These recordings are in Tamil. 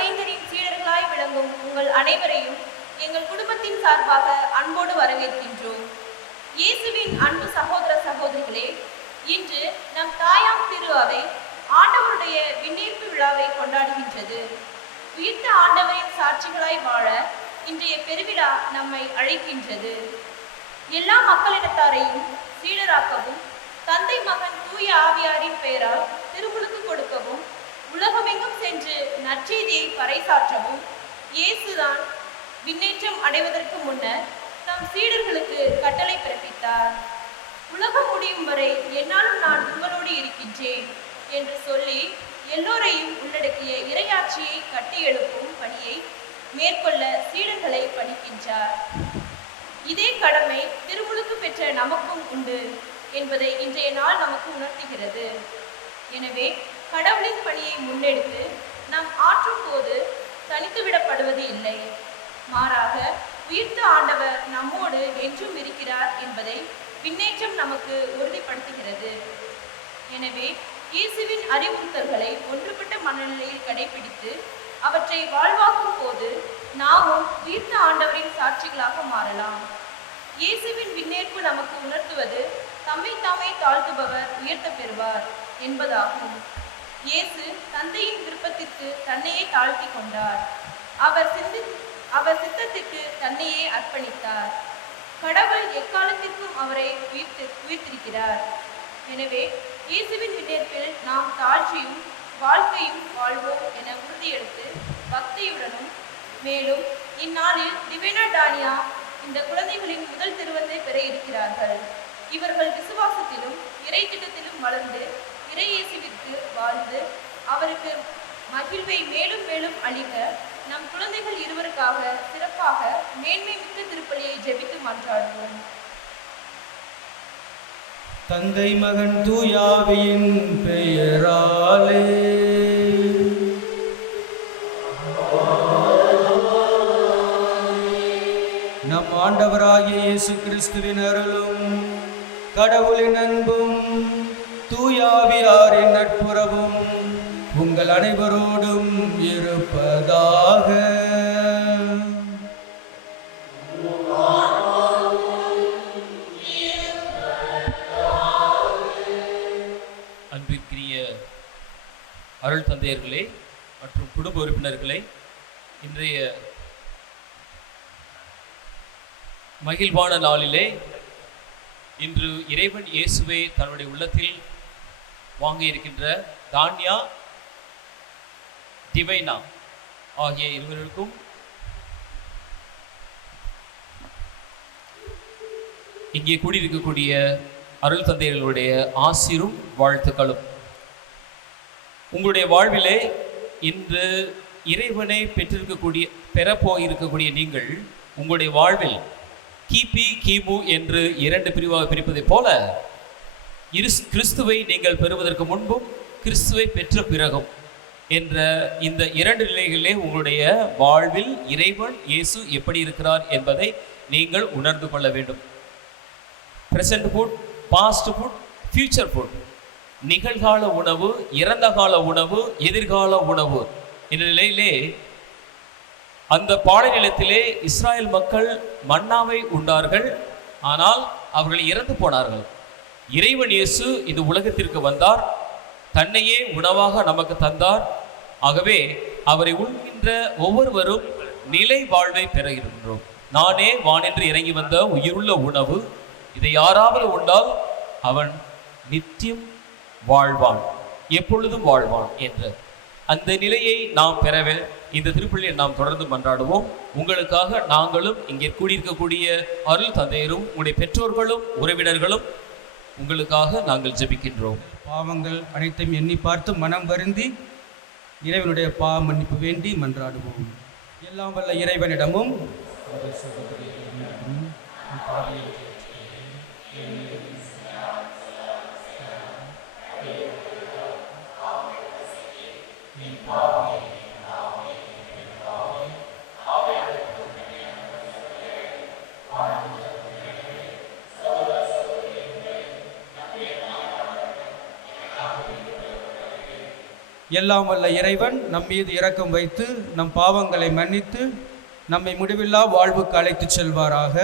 மைந்தரின் சீடர்களாய் விளங்கும் உங்கள் அனைவரையும் எங்கள் குடும்பத்தின் சார்பாக அன்போடு வரவேற்கின்றோம். இயேசுவின் அன்பு சகோதர சகோதரிகளே, இன்று நம் தாயாம் திரு அவை ஆண்டவருடைய விண்ணேற்பு விழாவை கொண்டாடுகின்றது. உயிர்த்த ஆண்டவரின் சாட்சிகளாய் வாழ இன்றைய பெருவிழா நம்மை அழைக்கின்றது. எல்லா மக்களினத்தாரையும் சீடராக்கவும், தந்தை மகன் தூய ஆவியாரின் பெயரால் திருமுழுக்கு கொடுக்கவும், உலகமெங்கும் சென்று நற்செய்தியை பறைசாற்றவும் இயேசுதான் விண்ணேற்றம் அடைவதற்கு முன்னர் தம் சீடர்களுக்கு கட்டளை பிறப்பித்தார். உலகம் முடியும் வரை என்னாலும் நான் உங்களோடு இருக்கின்றேன் என்று சொல்லி எல்லோரையும் உள்ளடக்கிய இறையாட்சியை கட்டியெழுப்பும் பணியை மேற்கொள்ள சீடர்களை பணிக்கின்றார். இதே கடமை திருமுழுக்கு பெற்ற நமக்கும் உண்டு என்பதை இன்றைய நாள் நமக்கு உணர்த்துகிறது. எனவே கடவுளின் பணியை முன்னெடுத்து நாம் ஆற்றும் போது தனித்து விடப்படுவது இல்லை. மாறாக உயிர்த்த ஆண்டவர் நம்மோடு என்றும் இருக்கிறார் என்பதை விண்ணேற்றம் நமக்கு உறுதிப்படுத்துகிறது. எனவே இயேசுவின் அறிவுறுத்தல்களை ஒன்றுபட்ட மனநிலையில் கடைபிடித்து அவற்றை வாழ்வாக்கும் போது நாமும் உயிர்த்த ஆண்டவரின் சாட்சிகளாக மாறலாம். இயேசுவின் விண்ணேற்பு நமக்கு உணர்த்துவது தம்மை தாமே தாழ்த்துபவர் உயர்த்த பெறுவார் என்பதாகும். இயேசு தந்தையின் விருப்பத்திற்கு தன்னையே தாழ்த்தி கொண்டார். அவர் சித்தத்திற்கு தன்னையே அர்ப்பணித்தார். கடவுள் எக்காலத்திற்கும் அவரை உயிர்த்திருக்கிறார். எனவே இயேசுவின் விண்ணேற்பில் நாம் தாழ்ச்சியும் வாழ்க்கையும் வாழ்வோம் என உறுதியெடுத்து பக்தியுடனும், மேலும் இந்நாளில் டிவைனா டானியா இந்த குழந்தைகளின் முதல் திருவந்தை பெற இருக்கிறார்கள். இவர்கள் விசுவாசத்திலும் இறை திட்டத்திலும் வளர்ந்து இறை இயேசுவிற்கு வாழ்ந்து அவருக்கு மகிழ்வை மேலும் மேலும் அளிக்க நம் குழந்தைகள் இருவருக்காக சிறப்பாக மேன்மை மிக்க திருப்பலியை ஜெபித்து மன்றாடுவோம். தந்தை மகன் தூயாவியின் பெயராலே. நம் ஆண்டவராகிய இயேசு கிறிஸ்துவின் அருளும் கடவுளின் அன்பும் தூயாவியாரின் நட்புறவும் உங்கள் அனைவரோடும் இருப்பதாக. அன்பிற்குரிய அருள் தந்தையர்களே மற்றும் குடும்ப உறுப்பினர்களே, இன்றைய மகிழ்வான நாளிலே இன்று இறைவன் இயேசுவை தன்னுடைய உள்ளத்தில் வாங்கியிருக்கின்ற தான்யா, டிவைனா ஆகிய இருவருக்கும் இங்கே கூடியிருக்கக்கூடிய அருள் தந்தையர்களுடைய ஆசீரும் வாழ்த்துக்களும். உங்களுடைய வாழ்விலே இன்று இறைவனை பெறப்போயிருக்கக்கூடிய நீங்கள் உங்களுடைய வாழ்வில் கிபி கிமு என்று 2 பிரிவாக பிரிப்பதைப் போல கிறிஸ்துவை நீங்கள் பெறுவதற்கு முன்பும் கிறிஸ்துவை பெற்ற பிறகும் என்ற இந்த 2 நிலைகளிலே உங்களுடைய வாழ்வில் இறைவன் இயேசு எப்படி இருக்கிறார் என்பதை நீங்கள் உணர்ந்து கொள்ள வேண்டும். Present food, past food, future food, நிகழ்கால உணவு, இறந்த கால உணவு, எதிர்கால உணவு என்ற நிலையிலே அந்த பாலைநிலத்திலே இஸ்ராயல் மக்கள் மன்னாவை உண்டார்கள். ஆனால் அவர்கள் இறந்து போனார்கள். இறைவன் இயேசு இந்த உலகத்திற்கு வந்தார், தன்னையே உணவாக நமக்கு தந்தார். ஆகவே அவரை உண்கின்ற ஒவ்வொருவரும் நிலை வாழ்வை பெறுகின்றோம். நானே வானென்று இறங்கி வந்த உயிருள்ள உணவு, இதை யாராவது உண்டால் அவன் நித்தியம் வாழ்வான், எப்பொழுதும் வாழ்வான் என்ற அந்த நிலையை நாம் பெறவே இந்த திருப்பலியை நாம் தொடர்ந்து மன்றாடுவோம். உங்களுக்காக நாங்களும் இங்கே கூடியிருக்கக்கூடிய அருள் தந்தையரும் உங்களுடைய பெற்றோர்களும் உறவினர்களும் உங்களுக்காக நாங்கள் ஜெபிக்கின்றோம். பாவங்கள் அனைத்தையும் எண்ணி பார்த்து மனம் வருந்தி இறைவனுடைய பாவ மன்னிப்பு வேண்டி மன்றாடுவோம். எல்லாம் வல்ல இறைவனிடமும் எல்லாம் வல்ல இறைவன் நம் மீது இரக்கம் வைத்து நம் பாவங்களை மன்னித்து நம்மை முடிவில்லா வாழ்வுக்கு அழைத்துச் செல்வாராக.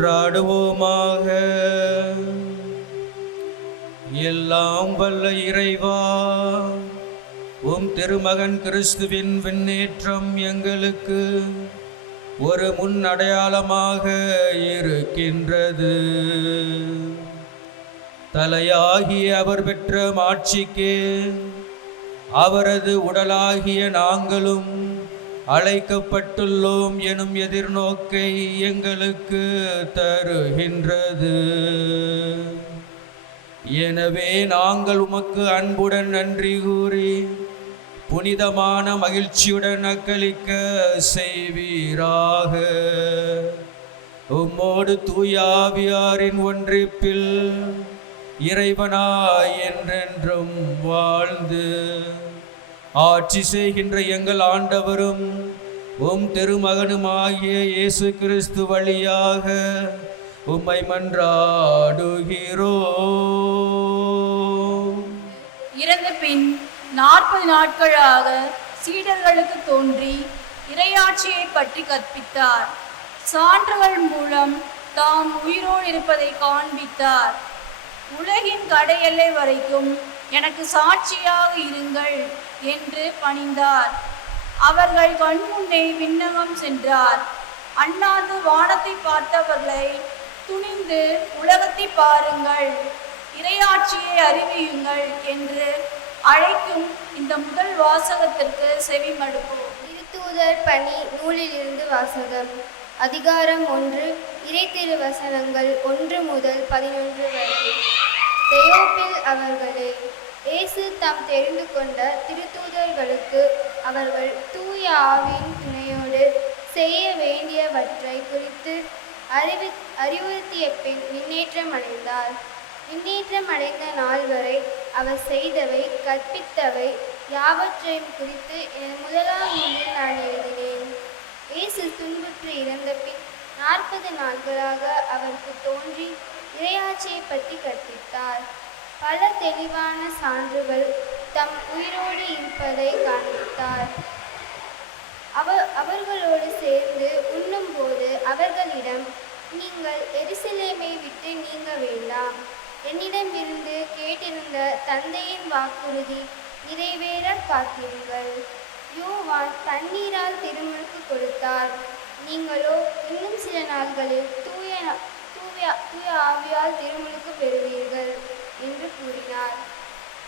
மன்றாடுவோமாக. எல்லாம் வல்ல இறைவா, திருமகன் கிறிஸ்துவின் விண்ணேற்றம் எங்களுக்கு ஒரு முன் அடையாளமாக இருக்கின்றது. தலையாகிய அவர் பெற்ற மாட்சிக்கு அவரது உடலாகிய நாங்களும் அழைக்கப்பட்டுள்ளோம் எனும் எதிர்நோக்கை எங்களுக்கு தருகின்றது. எனவே நாங்கள் உமக்கு அன்புடன் நன்றி கூறி புனிதமான மகிழ்ச்சியுடன் அக்களிக்க செய்வீராக. உம்மோடு தூய ஆவியாரின் ஒன்றிப்பில் இறைவனாய் என்றென்றும் வாழ்ந்து ஆட்சி செய்கின்ற எங்கள் ஆண்டவரும் திருமகனுமாகிய இயேசு கிறிஸ்து வழியாக உம்மை மன்றாடுகிறோம். இறந்த பின் 40 நாட்களாக சீடர்களுக்கு தோன்றி இறையாட்சியை பற்றி கற்பித்தார். சான்றுகள் மூலம் தாம் உயிரோடு இருப்பதை காண்பித்தார். உலகின் கடையெல்லை வரைக்கும் எனக்கு சாட்சியாக இருங்கள் என்று பணிந்தார். அவர்கள் கண்முன்னே விண்ணகம் சென்றார். அண்ணாந்து வானத்தை பார்த்தவர்களை துணிந்து உலகத்தை பாருங்கள், இறையாட்சியை அறிவியுங்கள் என்று அழைக்கும் இந்த முதல் வாசகத்திற்கு செவிமடுப்போம். திருத்தூதர் பணி நூலிலிருந்து வாசகம். அதிகாரம் 1, இறை திருவசனங்கள் 1 முதல் 11 வரை. தெயோப்பில் அவர்களே, இயேசு தாம் தெரிந்து கொண்ட திருத்தூதர்களுக்கு அவர்கள் தூய ஆவியின் துணையோடு செய்ய வேண்டியவற்றை குறித்து அறிவுறுத்திய பின் விண்ணேற்றம் அடைந்தார். விண்ணேற்றம் அடைந்த நாள் வரை அவர் செய்தவை கற்பித்தவை யாவற்றையும் குறித்து என் முதலாம் நூலில் நான் எழுதினேன். இயேசு துன்புற்று இறந்த பின் 40 நாட்களாக அவருக்கு தோன்றி இறையாட்சியை பற்றி கற்பித்தார். பல தெளிவான சான்றுகள் தம் உயிரோடு இருப்பதை காண்பித்தார். அவர்களோடு சேர்ந்து உண்ணும்போது அவர்களிடம், நீங்கள் எருசலேமை விட்டு நீங்க வேண்டாம், என்னிடமிருந்து கேட்டிருந்த தந்தையின் வாக்குறுதி நிறைவேற காத்திருங்கள். யோவான் தண்ணீரால் திருமுழுக்கு கொடுத்தார், நீங்களோ இன்னும் சில நாள்களில் தூய ஆவியால் திருமுழுக்கு பெறுவீர்கள் என்று கூறினார்.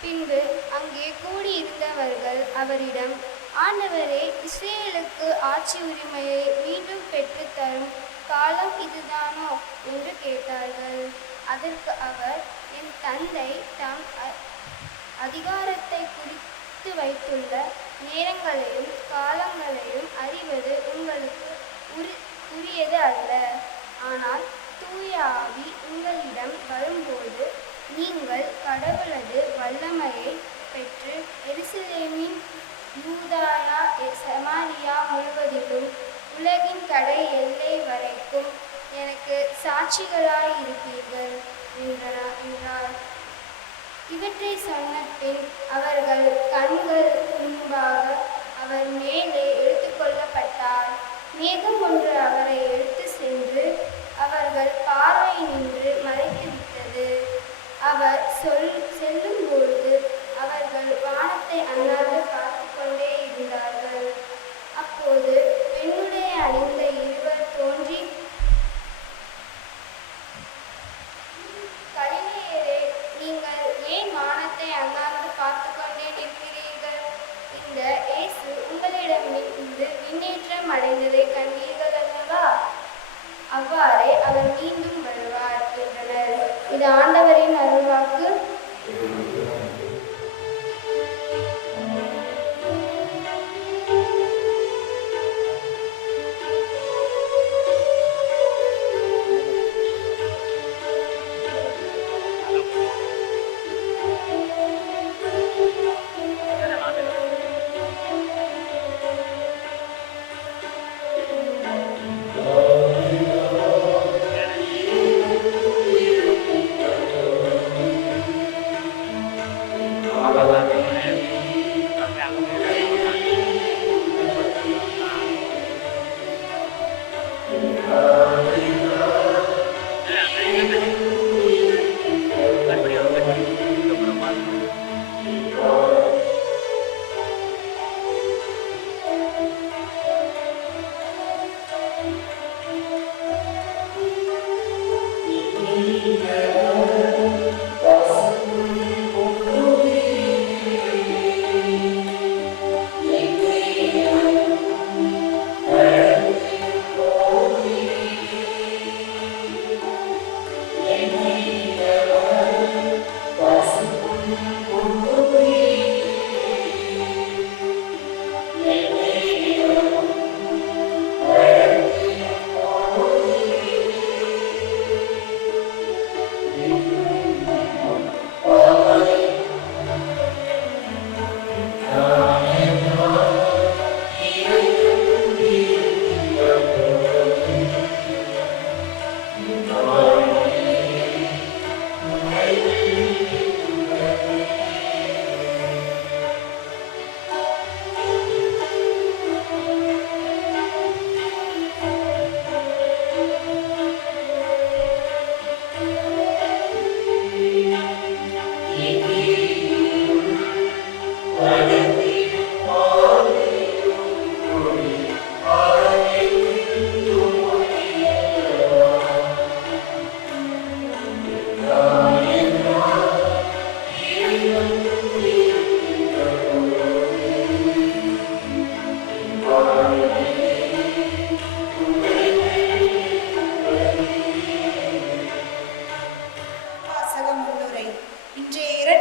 பின்பு அங்கே கூடியிருந்தவர்கள் அவரிடம், ஆண்டவரே, இஸ்ரேலுக்கு ஆட்சி உரிமையை மீண்டும் பெற்றுத்தரும் காலம் இதுதானோ என்று கேட்டார்கள். அதற்கு அவர், என் தந்தை தம் அதிகாரத்தை குறித்து வைத்துள்ள நேரங்களையும் காலங்களையும் அறிவது உங்களுக்கு உரியது அல்ல. ஆனால் தூய ஆவி உங்களிடம் வரும்போது நீங்கள் கடவுளது வல்லமையை பெற்று எருசலேமின், யூதாயா, சமாரியா முழுவதிலும் உலகின் கடை எல்லை வரைக்கும் எனக்கு சாட்சிகளாய் இருப்பீர்கள் என்றார். இவற்றை சொன்ன பின் அவர்கள் கண்கள் முன்பாக அவர் மேலே எடுத்துக்கொள்ளப்பட்டார். மேகம் ஒன்று அவரை எடுத்து சென்று அவர்கள் பார்வை நின்று மறைத்துவிட்டது. அவர் செல்லும் பொழுது அவர்கள் வானத்தை அண்ணாந்து பார்த்து கொண்டே இருந்தார்கள். அப்போது பெண்ணுடைய அணிந்த இருவர் தோன்றி, கலிலேயரே, நீங்கள் ஏன் வானத்தை அண்ணாந்து பார்த்து கொண்டே நிற்கிறீர்கள்? இந்த இயேசு உங்களிடமிருந்து விண்ணேற்றம் அடைந்ததை கண்டீர்கள் அல்லவா? அவ்வாறே அவர் மீண்டும் வருவார் என்றனர். இது ஆண்டவரின் அருள்வாக்கு.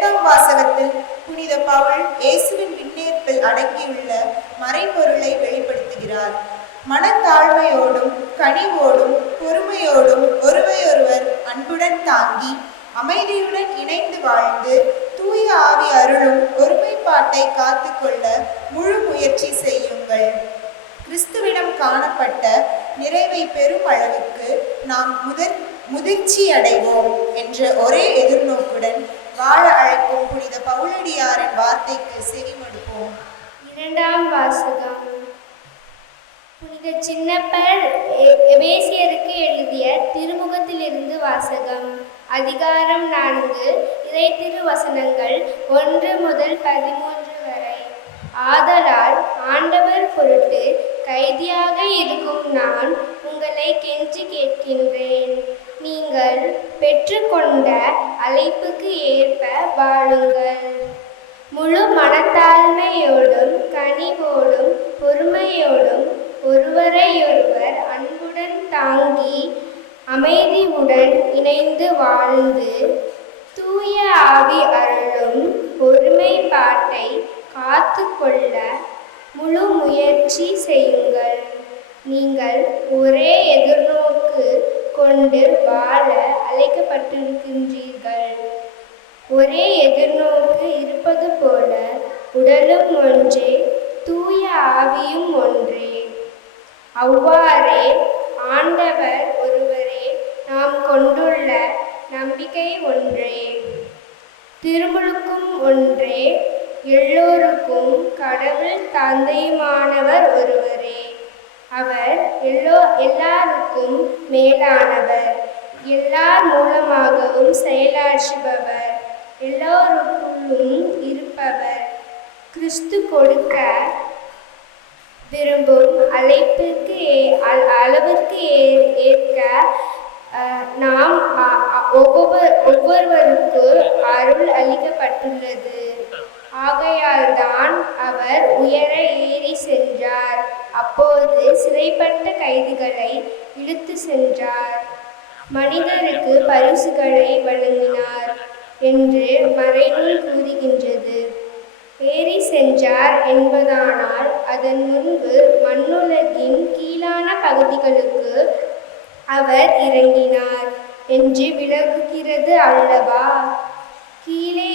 இரண்டாம் வாசகத்தில் புனித பவுல் இயேசுவின் விண்ணேற்பில் அடங்கியுள்ள மறைபொருளை வெளிப்படுத்துகிறார். மனத்தாழ்மையோடும் கனிவோடும் பொறுமையோடும் ஒருவரையொருவர் அன்புடன் தாங்கி அமைதியுடன் இணைந்து வாழ்ந்து தூய ஆவி அருளும் ஒருமைப்பாட்டை காத்துக்கொள்ள முழு முயற்சி செய்யுங்கள். கிறிஸ்துவிடம் காணப்பட்ட நிறைவை பெறும் அளவுக்கு நாம் முதிர்ச்சி அடைவோம் என்ற ஒரே எதிர்நோக்குடன் வாழ அழைக்கும் புனித பவுலடியாரின் வார்த்தைக்கு செவிமடுப்போம். இரண்டாம் வாசகம். புனித சின்னப்பர் எபேசியருக்கு எழுதிய திருமுகத்திலிருந்து வாசகம். அதிகாரம் 4, இறை திருவசனங்கள் 1 முதல் 13 வரை. ஆதலால் ஆண்டவர் பொருட்டு கைதியாக இருக்கும் நான் உங்களை கெஞ்சி கேட்கின்றேன். நீங்கள் பெற்றுக்கொண்ட அழைப்புக்கு ஏற்ப வாழுங்கள். முழு மனத்தாழ்மையோடும் கனிவோடும் பொறுமையோடும் ஒருவரையொருவர் அன்புடன் தாங்கி அமைதியுடன் இணைந்து வாழ்ந்து தூய ஆவி அருளும் ஒருமைப்பாட்டை காத்துக்கொள்ள முழு முயற்சி செய்யுங்கள். நீங்கள் ஒரே எதிர்நோக்கு கொண்டு வாழ அழைக்கப்பட்டிருக்கின்றீர்கள். ஒரே எதிர்நோக்கு இருப்பது போல உடலும் ஒன்றே, தூய ஆவியும் ஒன்றே. அவ்வாறே ஆண்டவர் ஒருவரே, நாம் கொண்டுள்ள நம்பிக்கை ஒன்றே, திருமுழுக்கும் ஒன்றே, எல்லோருக்கும் கடவுள் தந்தையுமானவர் ஒருவரே. அவர் எல்லாருக்கும் மேலானவர், எல்லார் மூலமாகவும் செயலாற்றுபவர், எல்லோருக்குள்ளும் இருப்பவர். கிறிஸ்து கொடுக்க விரும்பும் அழைப்பிற்கு அளவிற்கு ஏற்க நாம் ஒவ்வொருவருக்கு அருள் அளிக்கப்பட்டுள்ளது. ஆகையால்தான் அவர் உயர ஏறி சென்றார். அப்போது சிறைப்பட்ட கைதிகளை இழுத்து சென்றார். மனிதருக்கு பரிசுகளை வழங்கினார் என்று மறைநூல் கூறுகின்றது. ஏறி சென்றார் என்பதானால் அதன் முன்பு மண்ணுலகின் கீழான பகுதிகளுக்கு அவர் இறங்கினார் என்று விளக்குகிறது அல்லவா? கீழே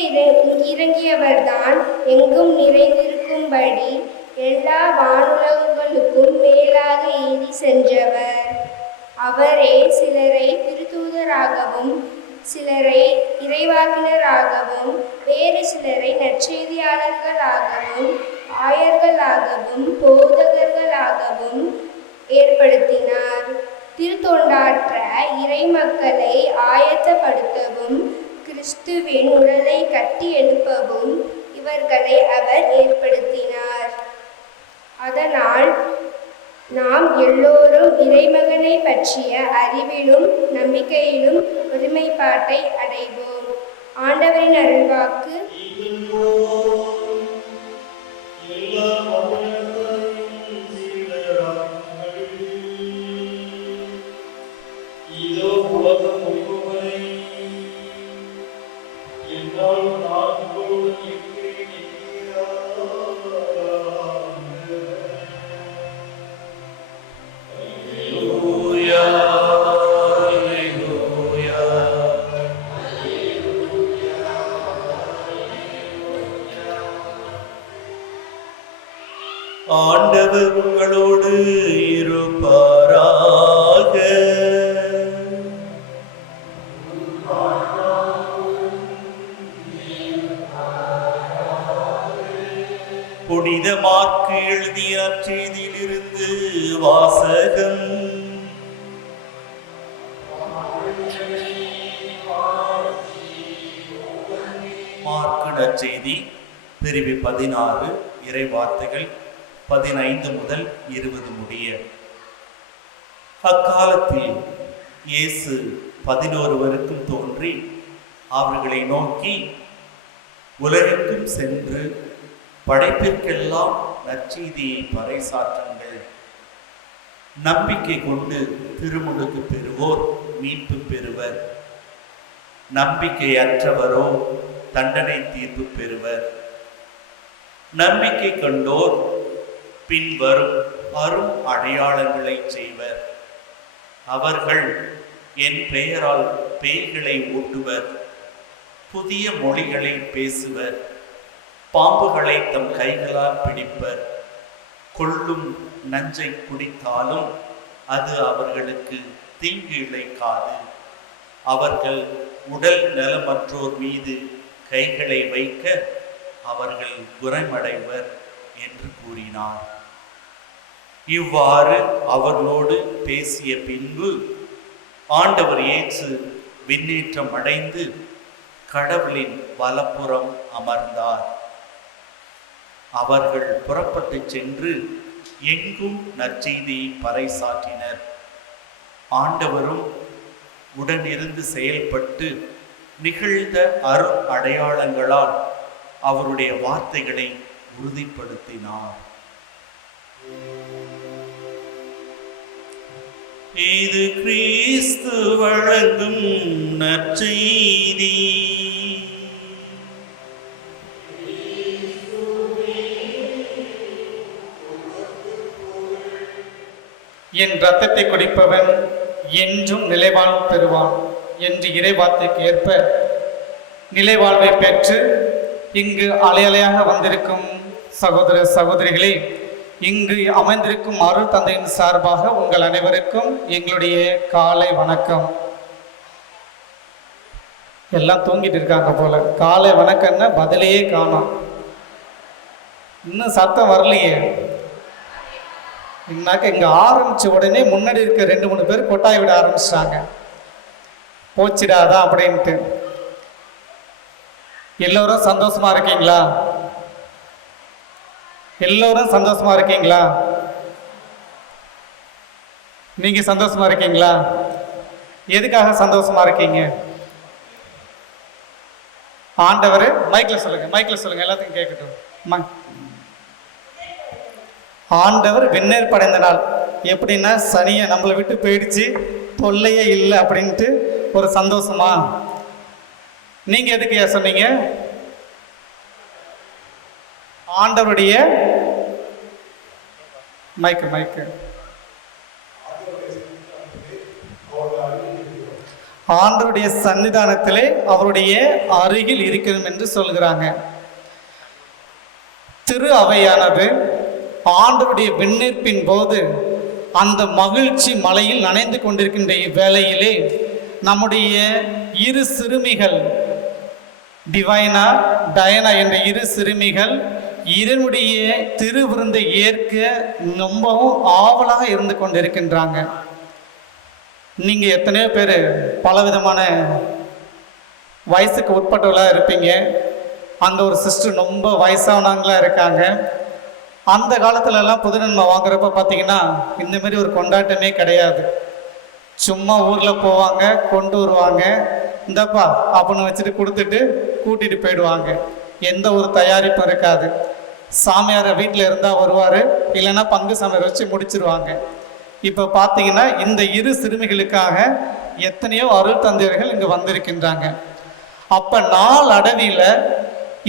இறங்கியவர்தான் எங்கும் நிறைந்திருக்கும்படி எல்லா வானுலகுகளுக்கும் மேலாக ஏறி சென்றவர். அவரே சிலரை திருத்தூதராகவும் சிலரை இறைவாக்கினராகவும் வேறு சிலரை நற்செய்தியாளர்களாகவும் ஆயர்களாகவும் போதகர்களாகவும் ஏற்படுத்தினார். திருத்தொண்டாற்ற இறை மக்களை ஆயத்தப்படுத்தவும் கிறிஸ்துவின் உடலை கட்டி எழுப்பவும் இவர்களை அவர் ஏற்படுத்தினார். அதனால் நாம் எல்லோரும் இறைமகனை பற்றிய அறிவிலும் நம்பிக்கையிலும் ஒருமைப்பாட்டை அடைவோம். ஆண்டவரின் அருள்வாக்கு. ஆண்டவர் உங்களோடு இருப்பாராக. புனித மாற்கு எழுதிய நற்செய்தியிலிருந்து வாசகம். மாற்கு நற்செய்தி பிரிவு 16 இறை வார்த்தைகள் 15 முதல் 20 முடிய. அக்காலத்தில் இயேசு 11 தோன்றி அவர்களை நோக்கி, உலகிற்கும் சென்று படைப்பிற்கெல்லாம் நற்செய்தியை பறைசாற்றுங்கள். நம்பிக்கை கொண்டு திருமுழுக்கு பெறுவோர் மீட்பு பெறுவர். நம்பிக்கை அற்றவரோ தண்டனை தீர்ப்பு பெறுவர். நம்பிக்கை கொண்டோர் பின்வரும் அரும் அடையாளங்களை செய்வர். அவர்கள் என் பெயரால் பேய்களை ஓட்டுவர், புதிய மொழிகளை பேசுவர், பாம்புகளை தம் கைகளால் பிடிப்பர், கொள்ளும் நஞ்சை குடித்தாலும் அது அவர்களுக்கு தீங்கு இழைக்காது. அவர்கள் உடல் நலமற்றோர் மீது கைகளை வைக்க அவர்கள் குணமடைவர் என்று கூறினார். இவ்வாறு அவர்களோடு பேசிய பின்பு ஆண்டவர் இயேசு விண்ணேற்றம் அடைந்து கடவுளின் வலப்புறம் அமர்ந்தார். அவர்கள் புறப்பட்டு சென்று எங்கும் நற்செய்தியை பறைசாற்றினர். ஆண்டவரும் உடனிருந்து செயல்பட்டு நிகழ்ந்த அருள் அடையாளங்களால் அவருடைய வார்த்தைகளை உறுதிப்படுத்தினார். இது கிறிஸ்து வழங்கும் நற்செய்தி. என் இரத்தத்தை குடிப்பவன் என்றும் நிலைவாழ்வு பெறுவான் என்று இறைவார்த்தைக்கு ஏற்ப நிலைவாழ்வை பெற்று இங்கு அலையலையாக வந்திருக்கும் சகோதர சகோதரிகளே, இங்கு அமைந்திருக்கும் அருள் தந்தையின் சார்பாக உங்கள் அனைவருக்கும் எங்களுடைய காலை வணக்கம். எல்லாம் தூங்கிட்டு இருக்காங்க போல. காலை வணக்கம்னா பதிலையே காணோம். இன்னும் சத்தம் வரலையே. இன்னாக்க இங்கே ஆரம்பித்த உடனே முன்னாடி இருக்க 2-3 பேர் கொட்டாய் விட ஆரம்பிச்சிட்டாங்க, போச்சிடாதான் அப்படின்ட்டு. எல்லோரும் சந்தோஷமா இருக்கீங்களா? எல்லோரும் சந்தோஷமா இருக்கீங்களா? நீங்க சந்தோஷமா இருக்கீங்களா? எதுக்காக சந்தோஷமா இருக்கீங்க? ஆண்டவர் மைக்ல சொல்லுங்க, மைக்ல சொல்லுங்க, எல்லாத்துக்கும் கேட்கட்டும். ஆண்டவர் விண்ணேற்பு அடைந்த நாள். எப்படின்னா சனியை நம்மளை விட்டு போயிடுச்சு, தொல்லையே இல்லை அப்படின்ட்டு ஒரு சந்தோஷமா? நீங்க எதுக்கு சொன்னீங்க? ஆண்டவருடைய மைக்கு ஆண்டவருடைய சன்னிதானத்திலே அவருடைய அருகில் இருக்கிறோம் என்று சொல்கிறாங்க. திரு அவையானது ஆண்டவருடைய விண்ணேற்பின் போது அந்த மகிழ்ச்சி மலையில் நனைந்து கொண்டிருக்கின்ற இவ்வேளையிலே நம்முடைய இரு சிறுமிகள் டிவைனா டயனா என்ற இரு சிறுமிகள் இதனுடைய திருவிருந்தை ஏற்க ரொம்பவும் ஆவலாக இருந்து கொண்டிருக்கின்றாங்க. நீங்கள் எத்தனையோ பேர் பலவிதமான வயசுக்கு உட்பட்டவர்களாக இருப்பீங்க. அந்த ஒரு சிஸ்டர் ரொம்ப வயசானவங்களாக இருக்காங்க. அந்த காலத்துலலாம் புதுநன்மை வாங்குறப்ப பார்த்தீங்கன்னா இந்தமாரி ஒரு கொண்டாட்டமே கிடையாது. சும்மா ஊரில் போவாங்க, கொண்டு வருவாங்க, இந்தப்பா அப்படின்னு வச்சுட்டு கொடுத்துட்டு கூட்டிகிட்டு போயிடுவாங்க. எந்த ஒரு தயாரிப்பும் இருக்காது. சாமியாரை வீட்டில் இருந்தால் வருவார், இல்லைன்னா பங்கு சாமியார் வச்சு முடிச்சிருவாங்க. இப்போ பார்த்தீங்கன்னா இந்த இரு சிறுமிகளுக்காக எத்தனையோ அருள் தந்தையர்கள் இங்கே வந்திருக்கின்றாங்க. அப்போ நாள் அடவியில்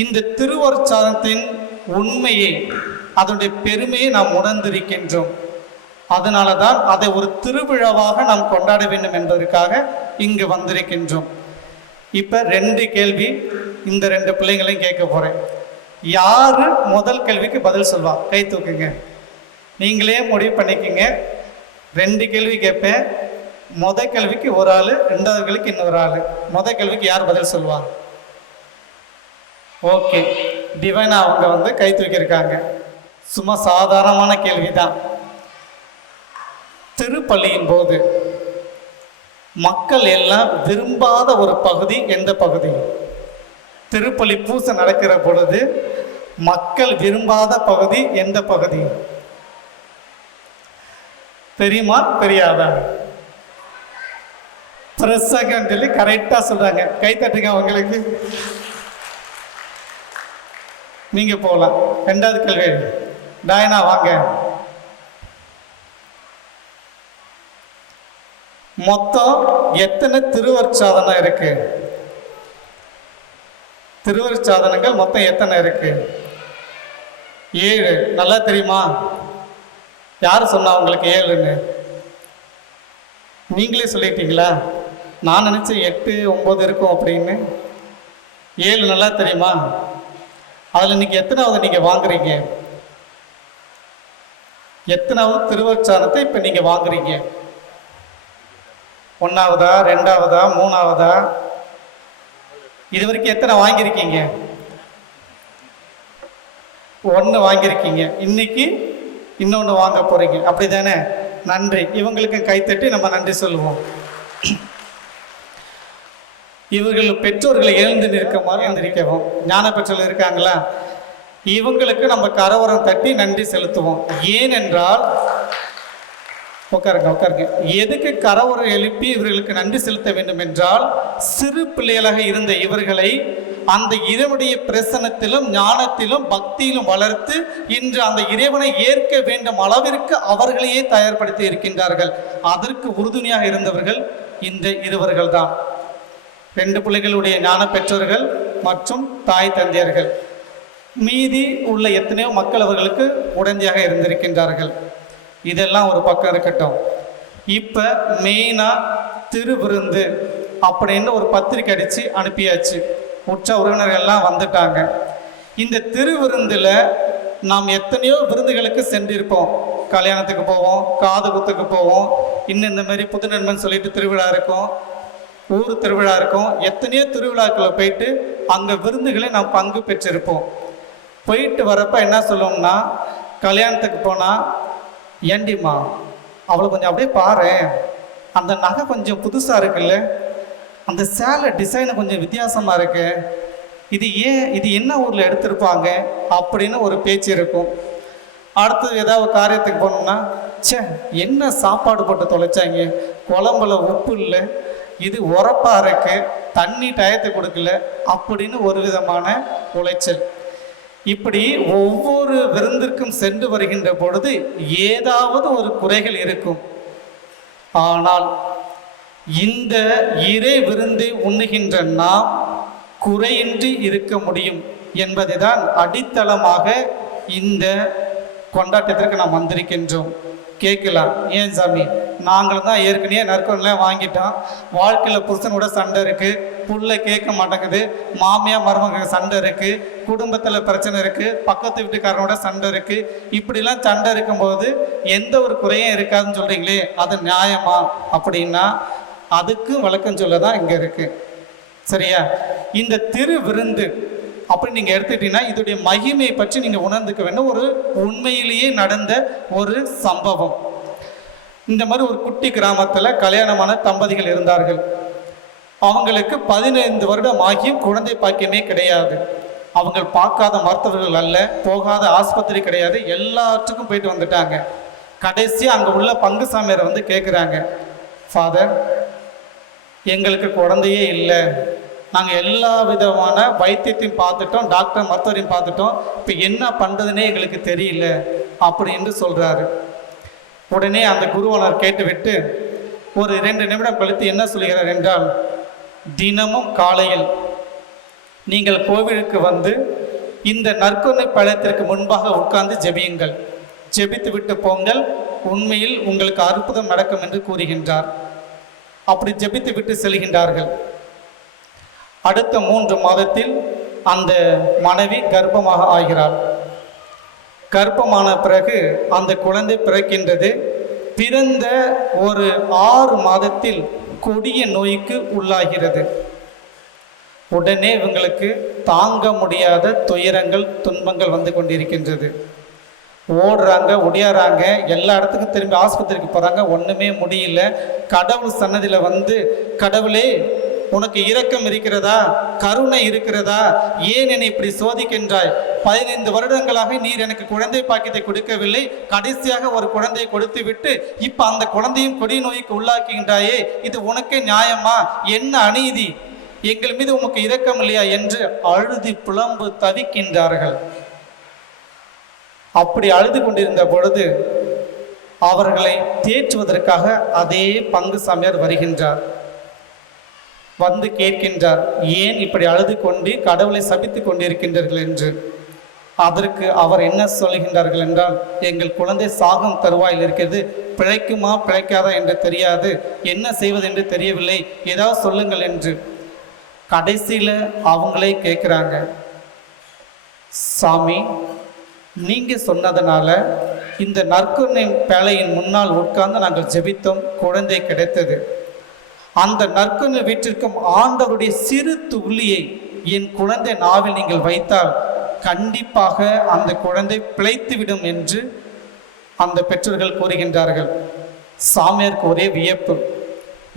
இந்த திருவருட்சாதனத்தின் உண்மையை, அதனுடைய பெருமையை நாம் உணர்ந்திருக்கின்றோம். அதனால தான் அதை ஒரு திருவிழாவாக நாம் கொண்டாட வேண்டும் என்பதற்காக இங்கு வந்திருக்கின்றோம். இப்போ 2 கேள்வி இந்த 2 பிள்ளைங்களையும் கேட்க போகிறேன். யார் முதல் கேள்விக்கு பதில் சொல்வா? கை தூக்குங்க. நீங்களே முடிவு பண்ணிக்கோங்க. 2 கேள்வி கேட்பேன். முதல் கேள்விக்கு ஒரு ஆள், 2வது கேள்விக்கு இன்னொரு ஆள். முதல் கேள்விக்கு யார் பதில் சொல்வா? ஓகே, டிவைனா அவங்க கை தூக்கியிருக்காங்க. சும்மா சாதாரணமான கேள்விதான். திருப்பலியின் போது மக்கள் எல்லாம் விரும்பாத ஒரு பகுதி எந்த பகுதி? திருப்பலி பூசை நடக்கிற பொழுது மக்கள் விரும்பாத பகுதி எந்த பகுதி? தெரியுமா தெரியாதா? பிரசங்கன்னு சொல்லி கரெக்டா சொல்றாங்க. கை தட்டுங்க அவங்களுக்கு. நீங்க போகலாம். 2வது கேள்வி டயனா வாங்க. மொத்தம் எத்தனை திருவருட்சாதனம் இருக்கு? திருவருட்சாதனங்கள் மொத்தம் எத்தனை இருக்கு? 7. நல்லா தெரியுமா? யார் சொன்னா உங்களுக்கு 7ன்னு? நீங்களே சொல்லிட்டீங்களா? நான் நினச்சேன் 8, 9 இருக்கும் அப்படின்னு. 7 நல்லா தெரியுமா? அதில் இன்னைக்கு எத்தனாவது நீங்கள் வாங்குறீங்க? எத்தனாவது திருவருட்சாதனத்தை இப்போ நீங்கள் வாங்குறீங்க? 1ஆவதா, 2ஆவதா, 3ஆவதா? இது வரைக்கும் எத்தனை வாங்கியிருக்கீங்க? 1 வாங்கியிருக்கீங்க. இன்னைக்கு இன்னொன்று வாங்க போறீங்க, அப்படி தானே? நன்றி. இவங்களுக்கு கைத்தட்டி நம்ம நன்றி சொல்லுவோம். இவர்கள் பெற்றோர்களை எழுந்து நிற்குமாறு எழுந்திருக்கவும். ஞான பெற்றோர்கள் இருக்காங்களா? இவங்களுக்கு நம்ம கரவரம் தட்டி நன்றி செலுத்துவோம். ஏனென்றால் உட்காருங்க. எதுக்கு கரவரம் எழுப்பி இவர்களுக்கு நன்றி செலுத்த வேண்டும் என்றால், சிறு பிள்ளைகளாக இருந்த இவர்களை அந்த இறைவனுடைய பிரசன்னத்திலும் ஞானத்திலும் பக்தியிலும் வளர்த்து இன்று அந்த இறைவனை ஏற்க வேண்டும் அளவிற்கு அவர்களையே தயார்படுத்தி இருக்கின்றார்கள். அதற்கு உறுதுணையாக இருந்தவர்கள் இந்த இருவர்கள் தான். 2 பிள்ளைகளுடைய ஞான பெற்றோர்கள் மற்றும் தாய் தந்தையர்கள். மீதி உள்ள எத்தனையோ மக்கள் அவர்களுக்கு உடந்தையாக இருந்திருக்கின்றார்கள். இதெல்லாம் ஒரு பக்கம் இருக்கட்டும். இப்போ மெயினாக திருவிருந்து அப்படின்னு ஒரு பத்திரிக்கை அடித்து அனுப்பியாச்சு. உற்ற உறவினர்கள்லாம் வந்துட்டாங்க. இந்த திருவிருந்தில் நாம் எத்தனையோ விருந்துகளுக்கு சென்றிருப்போம். கல்யாணத்துக்கு போவோம், காது குத்துக்கு போவோம், இன்னும் இந்த மாதிரி புது நண்பன் சொல்லிட்டு திருவிழா இருக்கும், ஊர் திருவிழா இருக்கும். எத்தனையோ திருவிழாக்களை போயிட்டு அங்கே விருந்துகளை நாம் பங்கு பெற்றிருப்போம். போயிட்டு வரப்ப என்ன சொல்லுவோம்னா, கல்யாணத்துக்கு போனால், ஏண்டிம்மா அவளை கொஞ்சம் அப்படியே பாரு, அந்த நகை கொஞ்சம் புதுசாக இருக்குல்ல, அந்த சேலை டிசைனு கொஞ்சம் வித்தியாசமாக இருக்கு, இது என்ன ஊரில் எடுத்திருப்பாங்க அப்படின்னு ஒரு பேச்சு இருக்கும். அடுத்து ஏதாவது காரியத்துக்கு போனோம்னா, சே என்ன சாப்பாடு போட்டு தொலைச்சாங்க, குழம்புல உப்பு இல்லை, இது உரப்பாக இருக்கு, தண்ணி டயத்தை கொடுக்கல அப்படின்னு ஒரு விதமான உளைச்சல். இப்படி ஒவ்வொரு விருந்திற்கும் சென்று வருகின்ற பொழுது ஏதாவது ஒரு குறைகள் இருக்கும். ஆனால் இந்த இறை விருந்தை உண்ணுகின்ற நாம் குறையின்றி இருக்க முடியும் என்பதை தான் அடித்தளமாக இந்த கொண்டாட்டத்திற்கு நாம் வந்திருக்கின்றோம். கேட்கலாம், ஏன் சாமி நாங்களும் தான் ஏற்கனவே நற்கொல்லாம் வாங்கிட்டோம், வாழ்க்கையில் புருஷனோட சண்டை இருக்குது, புள்ள கேட்க மாட்டேங்குது, மாமியா மருமக சண்டை இருக்குது, குடும்பத்தில் பிரச்சனை இருக்குது, பக்கத்து வீட்டுக்காரனோட சண்டை இருக்குது, இப்படிலாம் சண்டை இருக்கும்போது எந்த ஒரு குறையும் இருக்காதுன்னு சொல்கிறீங்களே, அது நியாயமா அப்படின்னா அதுக்கும் விளக்கம் சொல்ல தான் இங்கே இருக்குது. சரியா? இந்த திரு விருந்து அப்படி நீங்கள் எடுத்துக்கிட்டீங்கன்னா இதோடைய மகிமையை பற்றி நீங்கள் உணர்ந்துக்க வேண்டும். ஒரு உண்மையிலேயே நடந்த ஒரு சம்பவம். இந்த மாதிரி ஒரு குட்டி கிராமத்தில் கல்யாணமான தம்பதிகள் இருந்தார்கள். அவங்களுக்கு 15 வருடம் ஆகியும் குழந்தை பாக்கியமே கிடையாது. அவங்க பார்க்காத மருத்துவர்கள் அல்ல, போகாத ஆஸ்பத்திரி கிடையாது, எல்லாத்துக்கும் போயிட்டு வந்துட்டாங்க. கடைசியாக அங்கே உள்ள பங்கு சாமியாரை வந்து கேட்குறாங்க, ஃபாதர் எங்களுக்கு குழந்தையே இல்லை, நாங்கள் எல்லா விதமான வைத்தியத்தையும் பார்த்துட்டோம், டாக்டர் மருத்துவரையும் பார்த்துட்டோம், இப்போ என்ன பண்ணுறதுனே எங்களுக்கு தெரியல அப்படின்னு சொல்கிறாரு. உடனே அந்த குருவானர் கேட்டுவிட்டு ஒரு 2 நிமிடம் கழித்து என்ன சொல்கிறார் என்றால், தினமும் காலையில் நீங்கள் கோவிலுக்கு வந்து இந்த நற்கொடை பழத்திற்கு முன்பாக உட்கார்ந்து ஜெபியுங்கள், ஜெபித்து விட்டு போங்கள், உண்மையில் உங்களுக்கு அற்புதம் நடக்கும் என்று கூறுகின்றார். அப்படி ஜெபித்து விட்டு செல்கின்றார்கள். அடுத்த 3 மாதத்தில் அந்த மனைவி கர்ப்பமாக ஆகிறாள். கர்ப்பமான பிறகு அந்த குழந்தை பிறக்கின்றது. பிறந்த ஒரு 6 மாதத்தில் கொடிய நோய்க்கு உள்ளாகிறது. உடனே இவங்களுக்கு தாங்க முடியாத துயரங்கள் துன்பங்கள் வந்து கொண்டிருக்கின்றது. ஓடுறாங்க, ஒடியாறாங்க, எல்லா இடத்துக்கும் திரும்பி ஆஸ்பத்திரிக்கு போகிறாங்க, ஒன்றுமே முடியல. கடவுள் சன்னதியில் வந்து, கடவுளே உனக்கு இரக்கம் இருக்கிறதா, கருணை இருக்கிறதா, ஏன் என்னை இப்படி சோதிக்கின்றாய், 15 வருடங்களாக நீர் எனக்கு குழந்தை பாக்கியத்தை கொடுக்கவில்லை, கடைசியாக ஒரு குழந்தையை கொடுத்து விட்டு இப்போ அந்த குழந்தையும் கொடி நோய்க்கு உள்ளாக்குகின்றாயே, இது உனக்கே நியாயமா, என்ன அநீதி, எங்கள் மீது உமக்கு இரக்கம் இல்லையா என்று அழுதி புலம்பு தவிக்கின்றார்கள். அப்படி அழுது கொண்டிருந்த பொழுது அவர்களை தேற்றுவதற்காக அதே பங்கு சாமியார் வருகின்றார். வந்து கேட்கின்றார், ஏன் இப்படி அழுது கொண்டு கடவுளை சபித்து கொண்டிருக்கின்றீர்கள் என்று. அதற்கு அவர் என்ன சொல்கின்றார்கள் என்றால், எங்கள் குழந்தை சாகும் தருவாயில் இருக்கிறது, பிழைக்குமா பிழைக்காதா என்று தெரியாது, என்ன செய்வது என்று தெரியவில்லை, ஏதாவது சொல்லுங்கள் என்று. கடைசியில் அவங்களே கேட்குறாங்க, சாமி நீங்கள் சொன்னதுனால இந்த நற்கருணை பேழையின் முன்னால் உட்கார்ந்து நாங்கள் ஜெபித்தோம், குழந்தை கிடைத்தது. அந்த நற்கருணை வீட்டிற்கும் ஆண்டவருடைய சிறு துளியை என் குழந்தை நாவில் நீங்கள் வைத்தால் கண்டிப்பாக அந்த குழந்தை பிழைத்துவிடும் என்று அந்த பெற்றோர்கள் கூறுகின்றார்கள். சாமியாருக்கு ஒரே வியப்பு.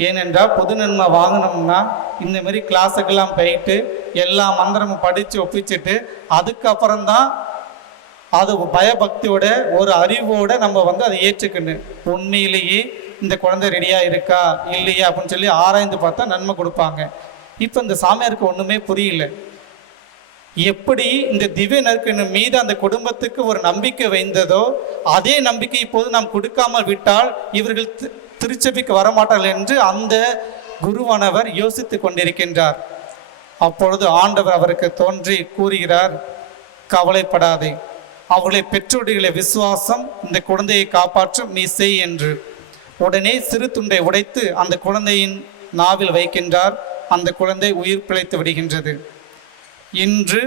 ஏனென்றால் புது நன்மை வாங்கினோம்னா இந்த மாதிரி கிளாஸுக்கெல்லாம் போயிட்டு எல்லா மந்திரமும் படித்து ஒப்பிச்சுட்டு அதுக்கப்புறம்தான் அது பயபக்தியோட ஒரு அறிவோட நம்ம வந்து அதை ஏற்றுக்கணும். உண்மையிலேயே இந்த குழந்தை ரெடியாக இருக்கா இல்லையா அப்படின்னு சொல்லி ஆராய்ந்து பார்த்தா நன்மை கொடுப்பாங்க. இப்போ இந்த சாமியாருக்கு ஒன்றுமே புரியல. எப்படி இந்த திவ்ய நற்கருணை மீது அந்த குடும்பத்துக்கு ஒரு நம்பிக்கை வைந்ததோ அதே நம்பிக்கை இப்போது நாம் கொடுக்காமல் விட்டால் இவர்கள் திருச்சபைக்கு வரமாட்டார்கள் என்று அந்த குருவானவர் யோசித்து கொண்டிருக்கின்றார். அப்பொழுது ஆண்டவர் அவருக்கு தோன்றி கூறுகிறார், கவலைப்படாதே, அவர்களை பெற்றோர்களை விசுவாசம் இந்த குழந்தையை காப்பாற்றும், நீ செய் என்று. உடனே சிறு துண்டை உடைத்து அந்த குழந்தையின் நாவில் வைக்கின்றார். அந்த குழந்தை உயிர் பிழைத்து விடுகின்றது. இன்று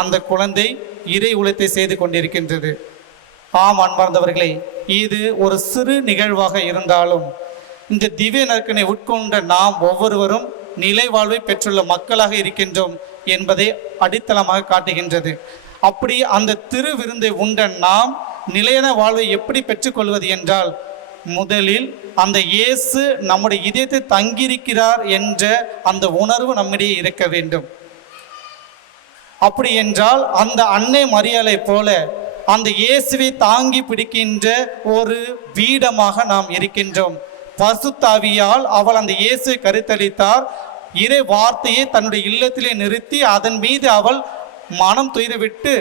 அந்த குழந்தை இறை உலகத்தை செய்து கொண்டிருக்கின்றது. ஆம் அன்பார்ந்தவர்களே, இது ஒரு சிறு நிகழ்வாக இருந்தாலும் இந்த திவ்ய நற்கருணை உட்கொண்ட நாம் ஒவ்வொருவரும் நிலை வாழ்வை பெற்றுள்ள மக்களாக இருக்கின்றோம் என்பதை அடித்தளமாக காட்டுகின்றது. அப்படி அந்த திருவிருந்தை உண்ட நாம் நிலையான வாழ்வை எப்படி பெற்றுக்கொள்வது என்றால், முதலில் அந்த இயேசு நம்முடைய இதயத்தை தங்கியிருக்கிறார் என்ற அந்த உணர்வு நம்மிடையே இருக்க வேண்டும். அப்படி என்றால் அந்த அன்னை மரியாளை போல அந்த இயேசுவை தாங்கி பிடிக்கின்ற ஒரு பீடமாக நாம் இருக்கின்றோம். பசுத்தாவியால் அவள் அந்த இயேசுவை கருத்தளித்தார். இறை வார்த்தையை தன்னுடைய இல்லத்திலே நிறுத்தி அதன் மீது அவள் மனம் துயிரவிட்டு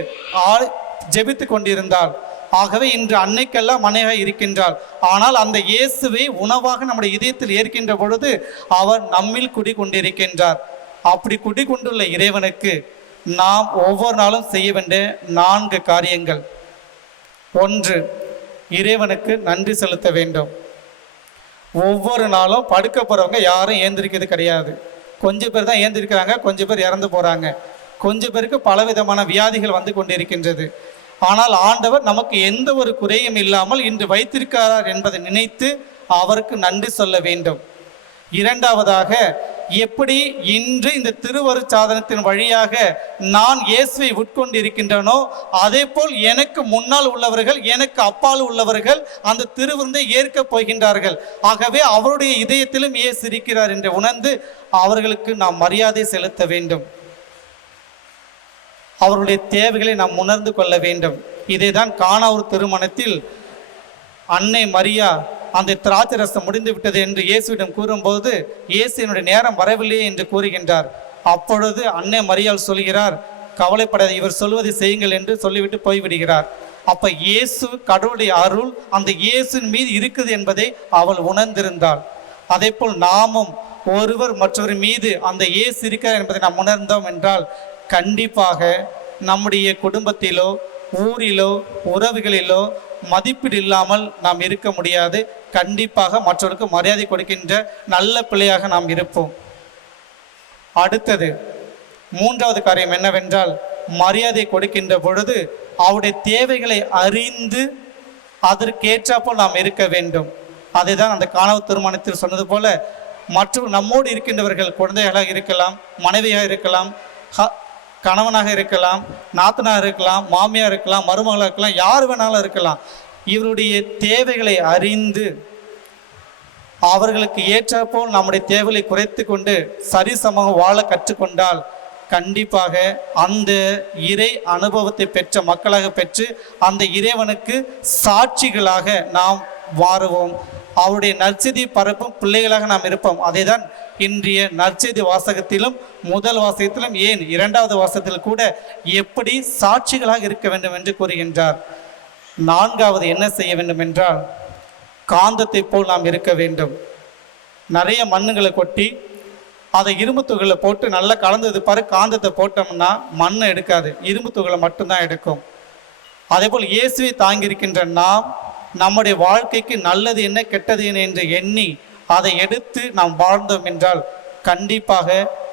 ஜெபித்து கொண்டிருந்தாள். ஆகவே இன்று அன்னைக்கெல்லாம் மனையாக இருக்கின்றாள். ஆனால் அந்த இயேசுவை உணவாக நம்முடைய இதயத்தில் ஏற்கின்ற பொழுது அவர் நம்மில் குடிகொண்டிருக்கின்றார். அப்படி குடிகொண்டுள்ள இறைவனுக்கு நாம் ஒவ்வொரு நாளும் செய்ய வேண்டிய 4 காரியங்கள். 1, இறைவனுக்கு நன்றி செலுத்த வேண்டும். ஒவ்வொரு நாளும் படுக்க போகிறவங்க யாரும் ஏந்திரிக்கிறது கிடையாது. கொஞ்சம் பேர் தான் ஏந்திரிக்கிறாங்க, கொஞ்சம் பேர் இறந்து போகிறாங்க. கொஞ்சம் பேருக்கு பலவிதமான வியாதிகள் வந்து கொண்டிருக்கின்றது. ஆனால் ஆண்டவர் நமக்கு எந்த ஒரு குறையும் இல்லாமல் இன்று வைத்திருக்கிறார் என்பதை நினைத்து அவருக்கு நன்றி சொல்ல வேண்டும். 2வதாக, எப்படி இன்று இந்த திருவருட்சாதனத்தின் வழியாக நான் இயேசுவை உட்கொண்டு இருக்கின்றனோ அதே போல் எனக்கு முன்னால் உள்ளவர்கள், எனக்கு அப்பால் உள்ளவர்கள் அந்த திருவிருந்தை ஏற்கப் போகின்றார்கள். ஆகவே அவருடைய இதயத்திலும் இயேசு இருக்கிறார் என்று உணர்ந்து அவர்களுக்கு நாம் மரியாதை செலுத்த வேண்டும். அவருடைய தேவைகளை நாம் உணர்ந்து கொள்ள வேண்டும். இதை தான் கானாவூர் திருமணத்தில் அன்னை மரியா அந்த திராட்சை ரசம் முடிந்து விட்டது என்று இயேசுவிடம் கூறும்போது, இயேசு என்னுடைய நேரம் வரவில்லையே என்று கூறுகின்றார். அப்பொழுது அன்னை மரியாள் சொல்கிறார், கவலைப்படாத, இவர் சொல்வதை செய்யுங்கள் என்று சொல்லிவிட்டு போய்விடுகிறார். அப்ப இயேசு, கடவுளுடைய அருள் அந்த இயேசுவின் மீது இருக்குது என்பதை அவள் உணர்ந்திருந்தாள். அதே போல் நாமும் ஒருவர் மற்றவர் மீது அந்த இயேசு இருக்கிறார் என்பதை நாம் உணர்ந்தோம் என்றால் கண்டிப்பாக நம்முடைய குடும்பத்திலோ ஊரிலோ உறவுகளிலோ மதிப்பீடு இல்லாமல் நாம் இருக்க முடியாது. கண்டிப்பாக மற்றவர்களுக்கு மரியாதை கொடுக்கின்ற நல்ல பிள்ளையாக நாம் இருப்போம். அடுத்தது 3வது காரியம் என்னவென்றால், மரியாதை கொடுக்கின்ற பொழுது அவருடைய தேவைகளை அறிந்து அதற்கேற்றாப்போல் நாம் இருக்க வேண்டும். அதை தான் அந்த கானாவூர் திருமணத்தில் சொன்னது போல மற்ற நம்மோடு இருக்கின்றவர்கள் குழந்தைகளாக இருக்கலாம், மனைவியாக இருக்கலாம், கணவனாக இருக்கலாம், நாத்தனாக இருக்கலாம், மாமியாக இருக்கலாம், மருமகளாக இருக்கலாம், யார் வேணாலும் இருக்கலாம். இவருடைய தேவைகளை அறிந்து அவர்களுக்கு ஏற்றப்போல் நம்முடைய தேவைகளை குறைத்து கொண்டு சரிசமமாக வாழ கற்றுக்கொண்டால் கண்டிப்பாக அந்த இறை அனுபவத்தை பெற்ற மக்களாக பெற்று அந்த இறைவனுக்கு சாட்சிகளாக நாம் மாறுவோம். அவருடைய நற்செய்தி பரப்பும் பிள்ளைகளாக நாம் இருப்போம். அதை தான் இன்றைய நற்செய்தி வாசகத்திலும் முதல் வாசகத்திலும், ஏன் 2வது வாசகத்தில் கூட எப்படி சாட்சிகளாக இருக்க வேண்டும் என்று கூறுகின்றார். 4வது என்ன செய்ய வேண்டும் என்றால், காந்தத்தை போல் நாம் இருக்க வேண்டும். நிறைய மண்ணுகளை கொட்டி அதை இரும்பு துகளை போட்டு நல்லா கலந்தது பாரு, காந்தத்தை போட்டோம்னா மண்ணை எடுக்காது, இரும்பு துகளை மட்டும்தான் எடுக்கும். அதே போல் இயேசுவை தாங்கியிருக்கின்ற நாம் நம்முடைய வாழ்க்கைக்கு நல்லது என்ன கெட்டது என்ன என்று எண்ணி அதை எடுத்து நாம் வாழ்ந்தோம் என்றால் கண்டிப்பாக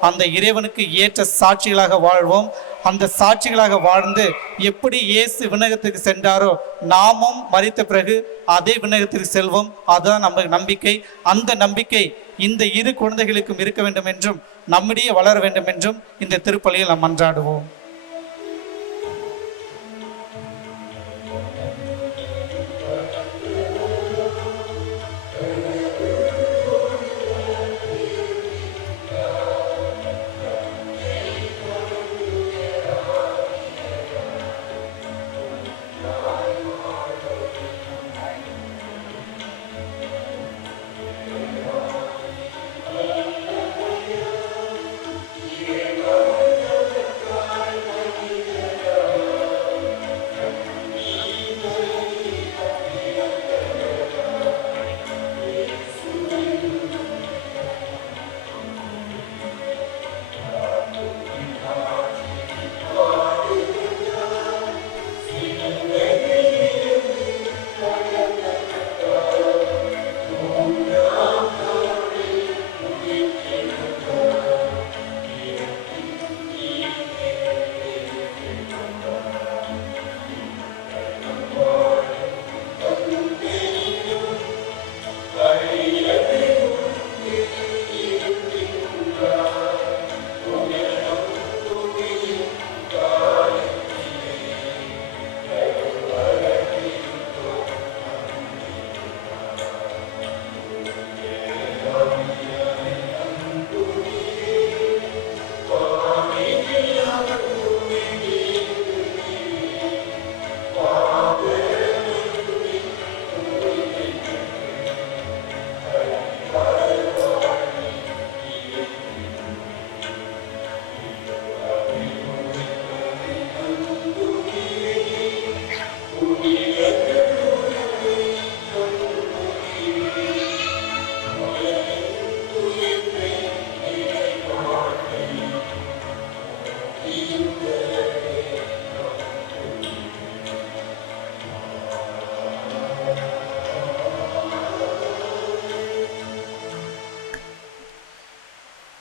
அந்த இறைவனுக்கு ஏற்ற சாட்சிகளாக வாழ்வோம். அந்த சாட்சிகளாக வாழ்ந்து எப்படி இயேசு விண்ணகத்துக்கு சென்றாரோ நாமும் மரித்த பிறகு அதே விண்ணகத்திற்கு செல்வோம். அதுதான் நம்ம நம்பிக்கை. அந்த நம்பிக்கை இந்த இரு குழந்தைகளுக்கும் இருக்க வேண்டும் என்றும் நம்மிடையே வளர வேண்டும் என்றும் இந்த திருப்பலியில் நாம் மன்றாடுவோம்.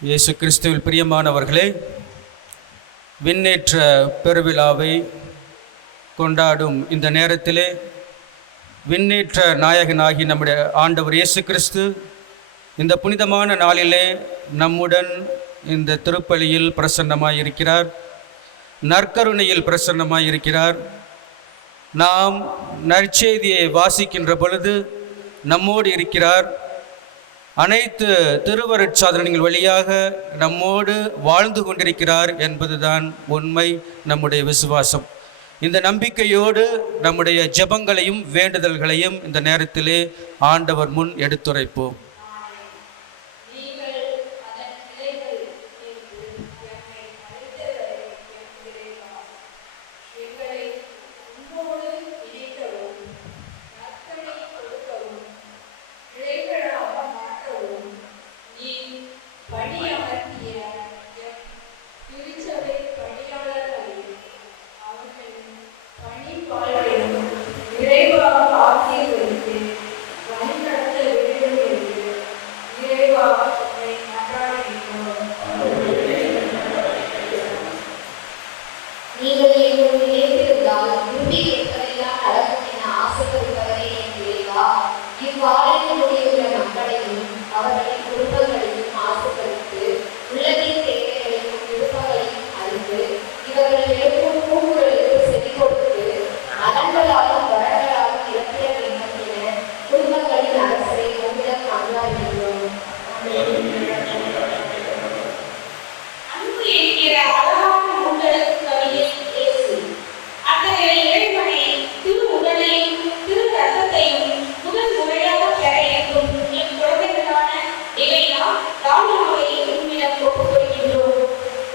இயேசு கிறிஸ்துவில் பிரியமானவர்களே, விண்ணேற்ற பெருவிழாவை கொண்டாடும் இந்த நேரத்திலே விண்ணேற்ற நாயகனாகி நம்முடைய ஆண்டவர் இயேசு கிறிஸ்து இந்த புனிதமான நாளிலே நம்முடன் இந்த திருப்பலியில் பிரசன்னமாய் இருக்கிறார், நற்கருணையில் பிரசன்னமாய் இருக்கிறார். நாம் நற்செய்தியை வாசிக்கின்ற பொழுது நம்மோடு இருக்கிறார். அனைத்து திருவருட்சாதனங்கள் வழியாக நம்மோடு வாழ்ந்து கொண்டிருக்கிறார் என்பதுதான் உண்மை, நம்முடைய விசுவாசம். இந்த நம்பிக்கையோடு நம்முடைய ஜெபங்களையும் வேண்டுதல்களையும் இந்த நேரத்திலே ஆண்டவர் முன் எடுத்துரைப்போம்.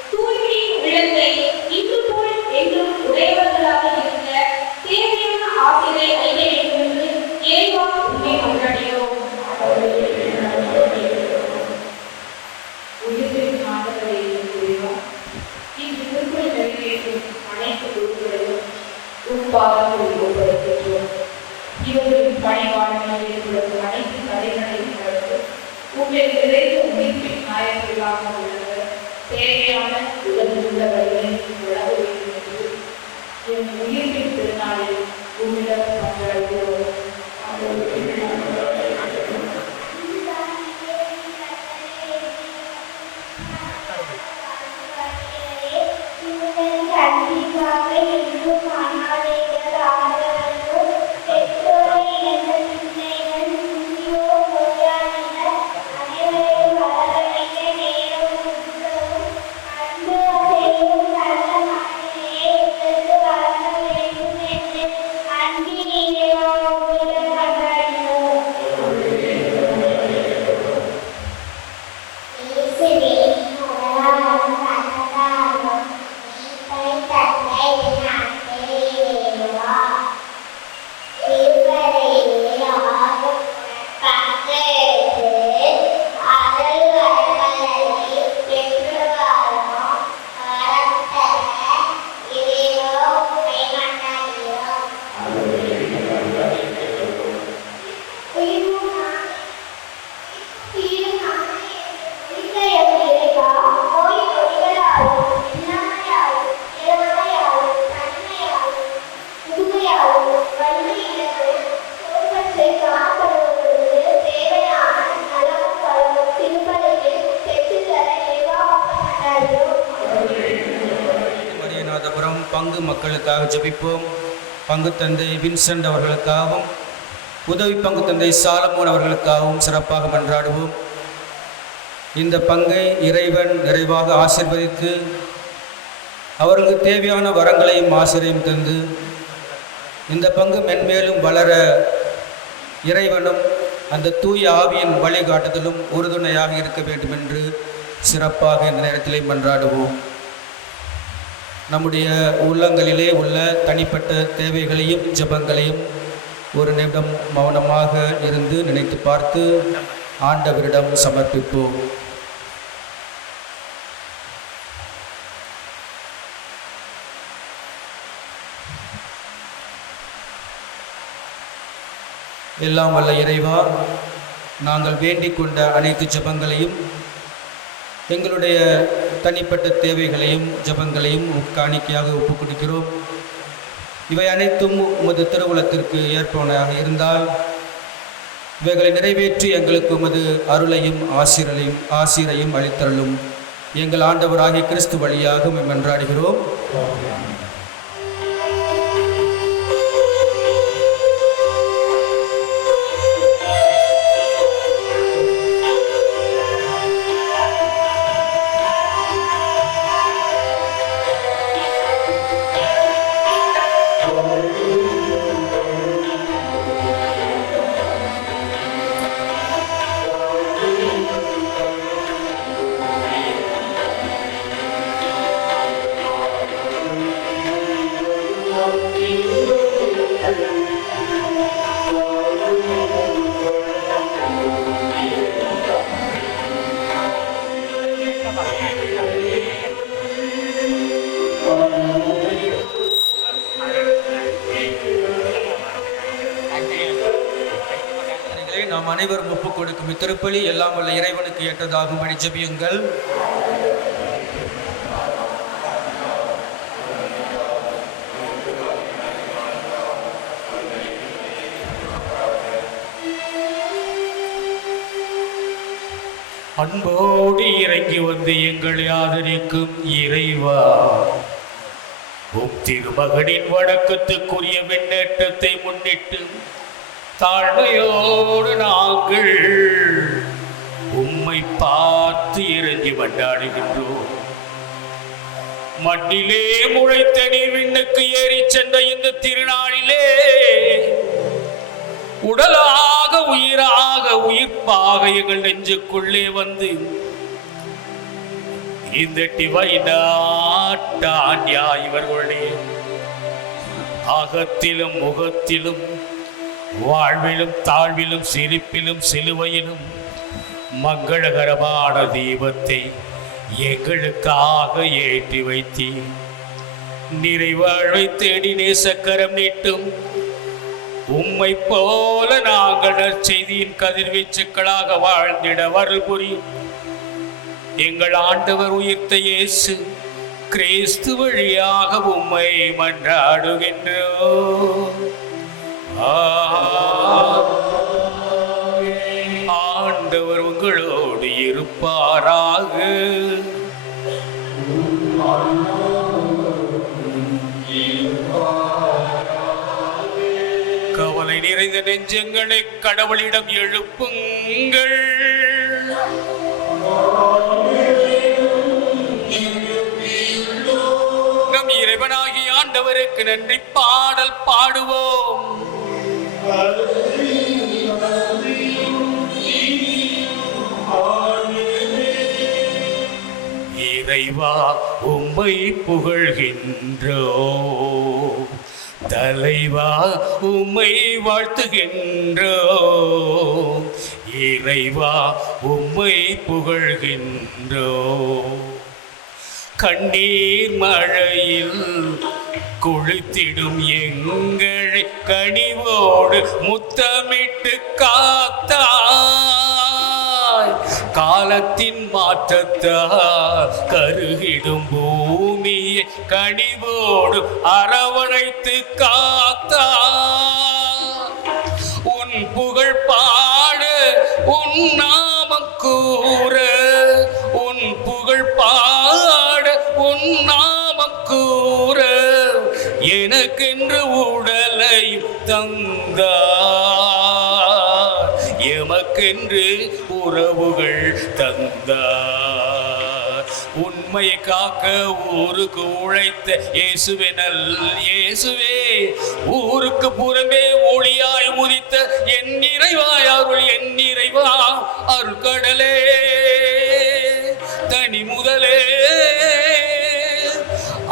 தூய்மை விளக்கை இன்று போல் கண்டிப்பாக என்றும் அனாதைகள் ஆதரவு பெற்றோரை இழந்த பிள்ளைகள் முதியோர் நோயாளிகள் அனைவரையும் வரவழைக்க நேரம் கொடுக்கவும் அன்பு செய்யும் நல்ல மனநிலையை எங்களுக்கு வழங்க வேண்டும் என்று அன்பின் இறைவனிடம் மன்றாடுகிறோம். மரியநாதபுரம் பங்கு மக்களுக்காக ஜெபிப்போம். பங்கு தந்தை வின்சென்ட் அவர்களுக்காகவும் உதவி பங்கு தந்தை சாலமோன் அவர்களுக்காகவும் சிறப்பாக மன்றாடுவோம். இந்த பங்கை இறைவன் நிறைவாக ஆசீர்வதித்து அவர்களுக்கு தேவையான வரங்களையும் ஆசிரியம் தந்து இந்த பங்கு மென்மேலும் வளர இறைவனும் அந்த தூய ஆவியின் வழிகாட்டுதலும் உறுதுணையாக இருக்க வேண்டும் என்று சிறப்பாக இந்த நேரத்திலே மன்றாடுவோம். நம்முடைய உள்ளங்களிலே உள்ள தனிப்பட்ட தேவைகளையும் ஜெபங்களையும் ஒரு நிமிடம் மௌனமாக இருந்து நினைத்து பார்த்து ஆண்டவரிடம் சமர்ப்பிப்போம். எல்லாம் வல்ல இறைவா, நாங்கள் வேண்டிக் கொண்ட அனைத்து ஜெபங்களையும் எங்களுடைய தனிப்பட்ட தேவைகளையும் ஜெபங்களையும் காணிக்கையாக ஒப்புக் கொடுக்கிறோம். இவை அனைத்தும் உமது திருவுளத்திற்கு ஏற்பவனாக இருந்தால் இவைகளை நிறைவேற்றி எங்களுக்கு உமது அருளையும் ஆசீரையும் அளித்தருளும். எங்கள் ஆண்டவராகிய கிறிஸ்து வழியாக மன்றாடுகிறோம். நாம் அனைவரும் ஒப்புக் கொடுக்கும் இத்திருப்பலி எல்லாம் வல்ல இறைவனுக்கு ஏற்றதாகும்படி ஜெபியுங்கள். அன்போடு இறங்கி வந்து எங்களை ஆதரிக்கும் இறைவா, உம் திருமகனின் வணக்கத்துக்குரிய விண்ணேற்றத்தை முன்னிட்டு தாழ்மையோடு நாங்கள் உம்மை பார்த்து இறங்கி மன்றாடுகின்றோம். மண்ணிலே முளைத்த நீர் விண்ணுக்கு ஏறி சென்ற இந்த திருநாளிலே உடலாக உயிராக உயிர்ப்பாக எங்கள் நெஞ்சுக்குள்ளே வந்து இந்த டிவைனாட்டான்யா இவர்களுடைய அகத்திலும் முகத்திலும் வாழ்விலும் தாழ்விலும் சிரிப்பிலும் சிலுவையிலும் மங்களகரமான தீபத்தை எங்களுக்காக ஏற்றி வைத்தீர். நிறைவாழ்வை தேடி நேசக்கரம் நீட்டும் உம்மை போல நாங்கள் நற்செய்தியின் கதிர்வீச்சுக்களாக வாழ்ந்திட அருள் புரியும். எங்கள் ஆண்டவர் உயிர்த்த இயேசு கிறிஸ்து வழியாக உம்மை மன்றாடுகின்றோம். ஆண்டவர் உங்களோடு இருப்பாராக. கீழ்ப்படிந்த நெஞ்சங்களை கடவுளிடம் எழுப்புங்கள். நம் இறைவனாகிய ஆண்டவருக்கு நன்றி பாடல் பாடுவோம். இறைவா உம்மை புகழ்கின்றோம், தலைவா உம்மை வாழ்த்துகின்றோம். இறைவா உம்மை புகழ்கின்றோம். கண்ணீர் மழையில் குளித்திடும் எங்களை கனிவோடு முத்தமிட்டு காத்தாய். காலத்தின் மாற்றத்தால் கருகிடும் பூமியை கனிவோடு அரவணைத்து காத்தாய். உன் புகழ் பாட உன் நாமம் கூற, உன் புகழ் பாட உன் நாமம் கூற எனக்கென்று உடலையும் தந்தார், எமக்கென்று உறவுகள் தந்தார். உண்மையை காக்க ஊருக்கு உழைத்த இயேசுவே நல் இயேசுவே, ஊருக்கு புறமே ஒளியாய் உதித்த என் நிறைவாய் அருள், என் நிறைவா அருள் கடலே, தனி முதலே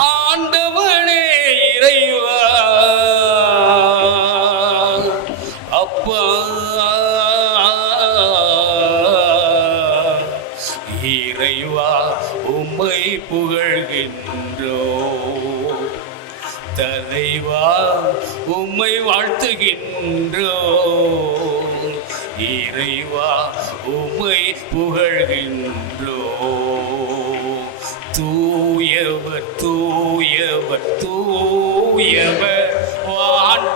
ஆண்டவனே இறைவா அப்பா. இறைவா உம்மை புகழ்கின்றோம், தலைவா உம்மை வாழ்த்துகின்றோம். இறைவா உம்மை புகழ்கின்றோம். தூயவர் தூயவர் தூயவர் வான்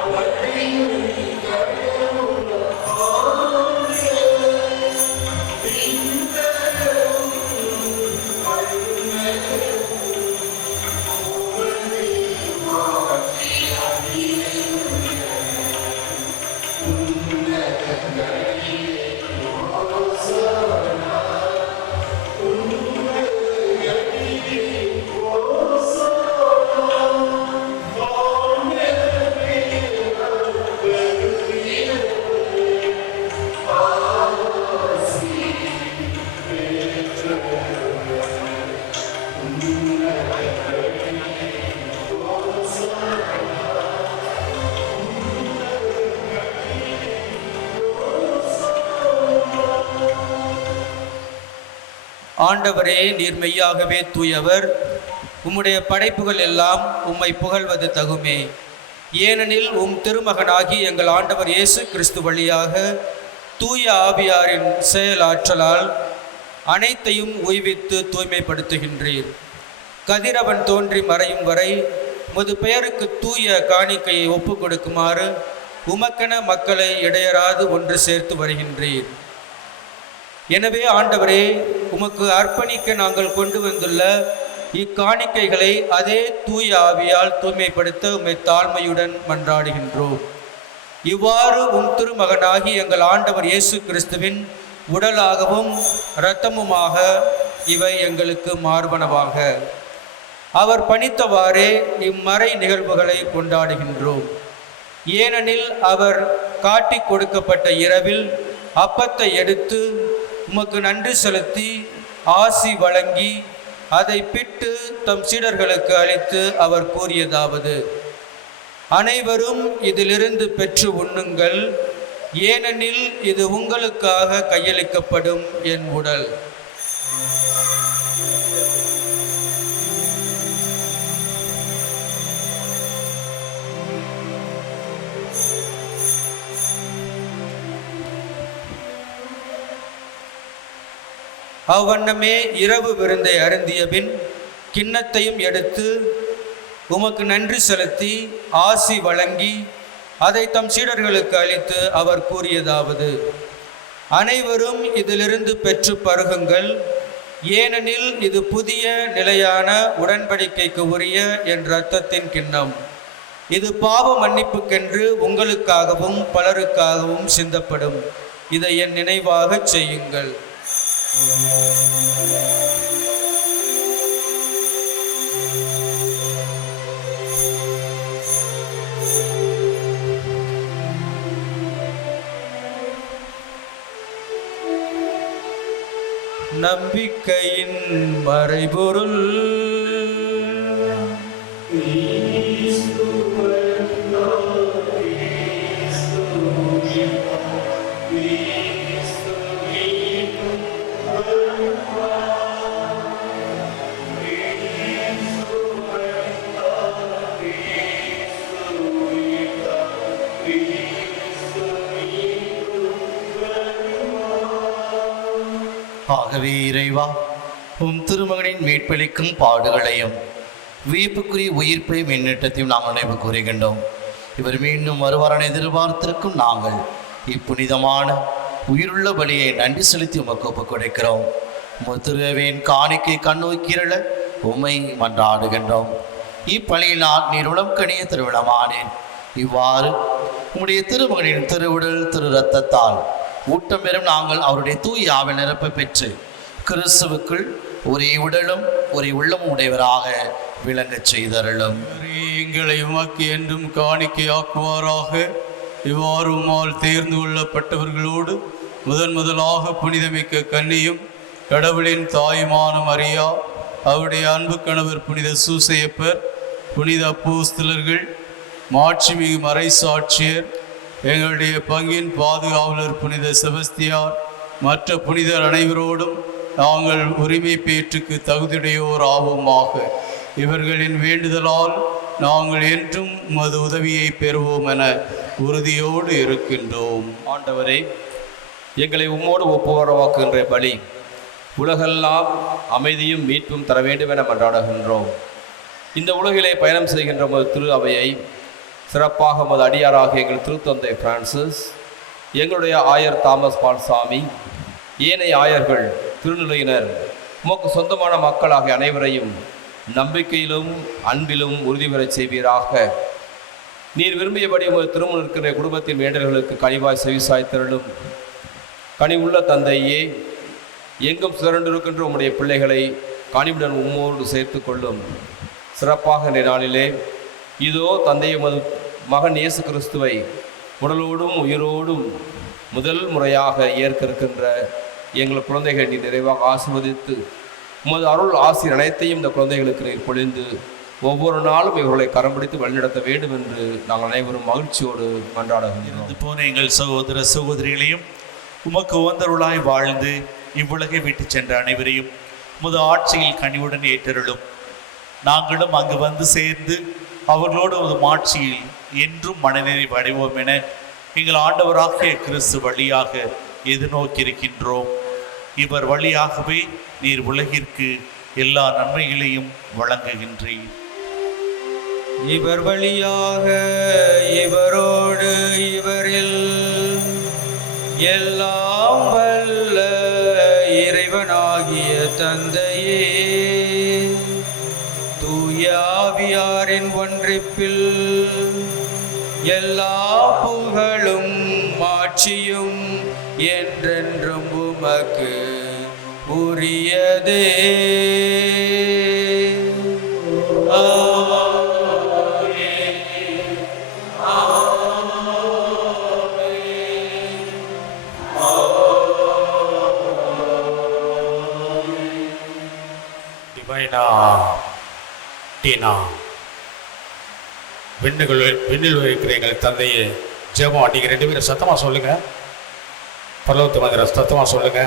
ஆண்டவரே, நீர் மெய்யாகவே தூயவர். உம்முடைய படைப்புகள் எல்லாம் உம்மை புகழ்வது தகுமே. ஏனெனில் உம் திருமகனாகி எங்கள் ஆண்டவர் இயேசு கிறிஸ்து வழியாக தூய ஆவியாரின் செயலாற்றலால் அனைத்தையும் உய்வித்து தூய்மைப்படுத்துகின்றீர். கதிரவன் தோன்றி மறையும் வரை உமது பெயருக்கு தூய காணிக்கையை ஒப்பு கொடுக்குமாறு உமக்கென மக்களை இடையராது ஒன்று சேர்த்து வருகின்றீர். எனவே ஆண்டவரே, உமக்கு அர்ப்பணிக்க நாங்கள் கொண்டு வந்துள்ள இக்காணிக்கைகளை அதே தூய ஆவியால் தூய்மைப்படுத்த உம்மை தாழ்மையுடன் மன்றாடுகின்றோம். இவ்வாறு உம் திருமகனாகி எங்கள் ஆண்டவர் இயேசு கிறிஸ்துவின் உடலாகவும் இரத்தமுமாக இவை எங்களுக்கு மார்பனவாக. அவர் பணித்தவாறே இம்மறை நிகழ்வுகளை கொண்டாடுகின்றோம். ஏனெனில் அவர் காட்டி கொடுக்கப்பட்ட இரவில் அப்பத்தை எடுத்து உமக்கு நன்றி செலுத்தி ஆசி வழங்கி அதை பிட்டு தம் சீடர்களுக்கு அளித்து அவர் கூறியதாவது: அனைவரும் இதிலிருந்து பெற்று உண்ணுங்கள், ஏனெனில் இது உங்களுக்காக கையளிக்கப்படும் என் உடல். அவ்வண்ணமே இரவு விருந்தை அருந்திய பின் கிண்ணத்தையும் எடுத்து உமக்கு நன்றி செலுத்தி ஆசி வழங்கி அதை தம் சீடர்களுக்கு அளித்து அவர் கூறியதாவது: அனைவரும் இதிலிருந்து பெற்று பருகுங்கள், ஏனெனில் இது புதிய நிலையான உடன்படிக்கைக்கு உரிய என் இரத்தத்தின் கிண்ணம். இது பாவ மன்னிப்புக்கென்று உங்களுக்காகவும் பலருக்காகவும் சிந்தப்படும். இதை என் நினைவாகச் செய்யுங்கள். நம்பிக்கையின் மறைபொருள் ஆகவே இறைவா, உம் திருமகனின் மீட்பளிக்கும் பாடுகளையும் வியப்புக்குரிய உயிர்ப்பை மின்னேற்றத்தையும் நாங்கள் நினைவு கூறுகின்றோம். இவர் மீண்டும் வருவாரனை எதிர்பார்த்திருக்கும் நாங்கள் இப்புனிதமான உயிருள்ள பலியை நன்றி செலுத்தி உமக்கு ஒப்புக் கொடுக்கிறோம். முத்திருவின் காணிக்கை கண்ணோக்கிரள உம்மை மன்றாடுகின்றோம். இப்பலியினால் நீர் உளம் கணிய திருவிழமானேன். இவ்வாறு உம்முடைய திருமகனின் திருவுடல் திரு இரத்தத்தால் ஊட்டம் பெறும் நாங்கள் அவருடைய தூய ஆவி நிரப்ப பெற்று கிறிஸ்துவுக்குள் ஒரே உடலும் ஒரே உள்ளமும் உடையவராக விளங்கச் செய்தருளும். எங்களை உமக்கு என்றும் காணிக்கையாக்குவாராக. இவ்வாறு உம்மால் தேர்ந்து கொள்ளப்பட்டவர்களோடு முதலாக புனிதமிக்க கன்னியும் கடவுளின் தாயுமான மரியா, அவருடைய அன்பு கணவர் புனித சூசையப்பர், புனித அப்போஸ்தலர்கள், மாட்சிமிகு மறைசாட்சியர், எங்களுடைய பங்கின் பாதுகாவலர் புனித செபஸ்தியார், மற்ற புனிதர் அனைவரோடும் நாங்கள் உரிமை பேற்றுக்கு தகுதியுடையோர் ஆவோமாக. இவர்களின் வேண்டுதலால் நாங்கள் என்றும் உமது உதவியை பெறுவோம் என உறுதியோடு இருக்கின்றோம். ஆண்டவரே, எங்களை உம்மோடு ஒப்புரவாக்குகின்ற பலி உலகெல்லாம் அமைதியும் மீட்பும் தர வேண்டும் என மன்றாடுகின்றோம். இந்த உலகிலே பயணம் செய்கின்ற உமது திரு அவையை சிறப்பாக உமது அடியாராக எங்கள் திருத்தந்தை பிரான்சிஸ், எங்களுடைய ஆயர் தாமஸ் பால்சாமி, ஏனைய ஆயர்கள், திருநிலையினர், உமக்கு சொந்தமான மக்களாகிய அனைவரையும் நம்பிக்கையிலும் அன்பிலும் உறுதி பெறச் செய்வீராக. நீர் விரும்பியபடி உமது திருமணம் இருக்கிற குடும்பத்தின் வேண்டல்களுக்கு கனிவாய் செவிசாய்த்தருளும். கனிவுள்ள தந்தையே, எங்கும் சிறண்டிருக்கின்ற உம்முடைய பிள்ளைகளை கனிவுடன் உம்மோடு சேர்த்து கொள்ளும். சிறப்பாக இந்த நாளிலே இதோ தந்தை உமது மகன் இயேசு கிறிஸ்துவை உடலோடும் உயிரோடும் முதல் முறையாக ஏற்க இருக்கின்ற எங்கள் குழந்தைகள் நீர் நிறைவாக ஆசீர்வதித்து உமது அருள் ஆசீர் அனைத்தையும் இந்த குழந்தைகளுக்கு நீர் பொழிந்து ஒவ்வொரு நாளும் இவர்களை கரம் பிடித்து வழிநடத்த வேண்டும் என்று நாங்கள் அனைவரும் மகிழ்ச்சியோடு மன்றாடுகின்றோம். போன எங்கள் சகோதர சகோதரிகளையும் உமக்கு உவந்தருளாய் வாழ்ந்து இவ்வுலகை விட்டு சென்ற அனைவரையும் உமது ஆட்சியில் கனிவுடன் ஏற்றருளும். நாங்களும் அங்கு வந்து சேர்ந்து அவர்களோடு ஒரு ஆட்சியில் என்றும் மனநிறைவு அடைவோம் என எங்கள் ஆண்டவராகிய கிறிஸ்து வழியாக எதிர்நோக்கியிருக்கின்றோம். இவர் வழியாகவே நீர் உலகிற்கு எல்லா நன்மைகளையும் வழங்குகின்றீர். இவர் வழியாக இவரோடு இவரில் எல்லாம் வல்ல இறைவனாகிய தந்தையே, தூய ஆவியாரின் ஒன்றிப்பில் எல்லா புகழும் மாட்சியும் என்றென்றும் உமக்கு உரியதே. விண்ணில் இருக்கிற எங்கள் தந்தையே, ஜெபம் நீங்கள் 2 பேரும் சத்தமாக சொல்லுங்க. பரலோகத்து மந்திர சத்தமாக சொல்லுங்க.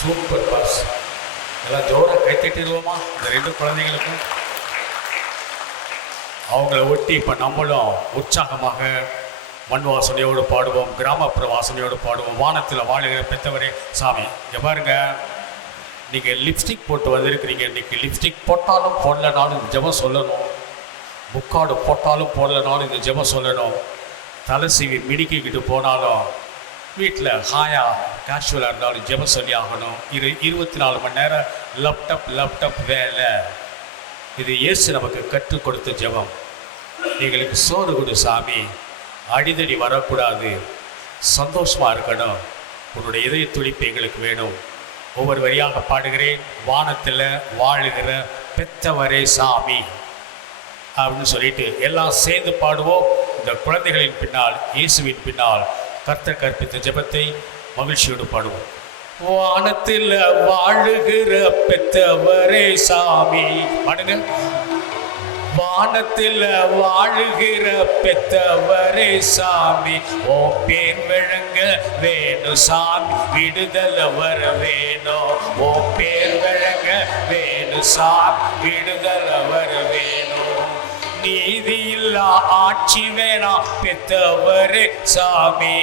Super pass. எல்லாம் ஜோராக கைத்தட்டிடுவோமா இந்த 2 குழந்தைங்களுக்கும்? அவங்கள ஒட்டி இப்போ நம்மளும் உற்சாகமாக மண் வாசனையோடு பாடுவோம், கிராமப்புற வாசனையோடு பாடுவோம். வானத்தில் வாழுகிற பெற்றவரே சாமி. இங்கே பாருங்கள், நீங்கள் லிப்ஸ்டிக் போட்டு வந்திருக்கிறீங்க. இன்றைக்கி லிப்ஸ்டிக் போட்டாலும் போடலனாலும் ஜெபம் சொல்லணும். முக்காடு போட்டாலும் போடலனாலும் இந்த ஜெபம் சொல்லணும். தலை சீவி மிடிக்கிக்கிட்டு போனாலும் வீட்டில் ஹாயா கேஷுவலாக இருந்தாலும் ஜெபம் சொல்லி ஆகணும். 24 மணி நேரம் லேப்டாப் வேலை. இது இயேசு நமக்கு கற்றுக் கொடுத்த ஜெபம். எங்களுக்கு சோறு கொடு சாமி, அடிதடி வரக்கூடாது, சந்தோஷமாக இருக்கணும், உன்னுடைய இதய துடிப்பு எங்களுக்கு வேணும். ஒவ்வொரு வரியாக பாடுகிறேன். வானத்தில் வாழுகிற பெத்தவரே சாமி அப்படின்னு சொல்லிட்டு எல்லாம் சேர்ந்து பாடுவோம். இந்த குழந்தைகளின் பின்னால், இயேசுவின் பின்னால் கர்த்தர் கற்பித்த ஜெபத்தை மகிழ்ச்சியோடு பாடுவோம். வானத்தில் வாழுகிற பெத்தவரே சாமி பாடுங்க. வானத்தில் வாழுகிற பெத்தவரே சாமி, ஓ பேர் விளங்க வேணும் சாமி, விடுதல வர வேணும். ஓ பேர் விளங்க வேணும் சாமி, விடுதல வர வேணும். நீதி இல்லா ஆட்சி வேணாம் பெத்தவரே சாமி,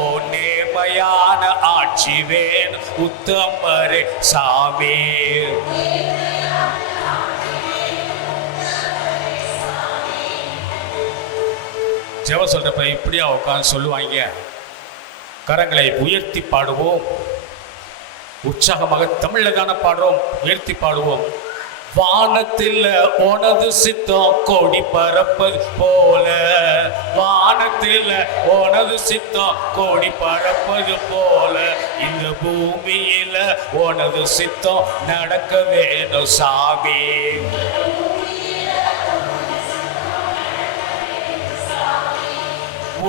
ஓ நேர்மையான ஆட்சி வேணும் உத்தமரே சாமி. ஜெபம் சொல்றப்ப இப்படியா உட்காந்து சொல்லுவாங்க. கரங்களை உயர்த்தி பாடுவோம். உற்சாகமாக தமிழ்ல தானே பாடுறோம், உயர்த்தி பாடுவோம். வானத்தில் உனது சித்தம் கொடி பறப்பது போல, வானத்தில் உனது சித்தம் கொடி பறப்பது போல, இந்த பூமியில உனது சித்தம் நடக்க வேணும் சாமி.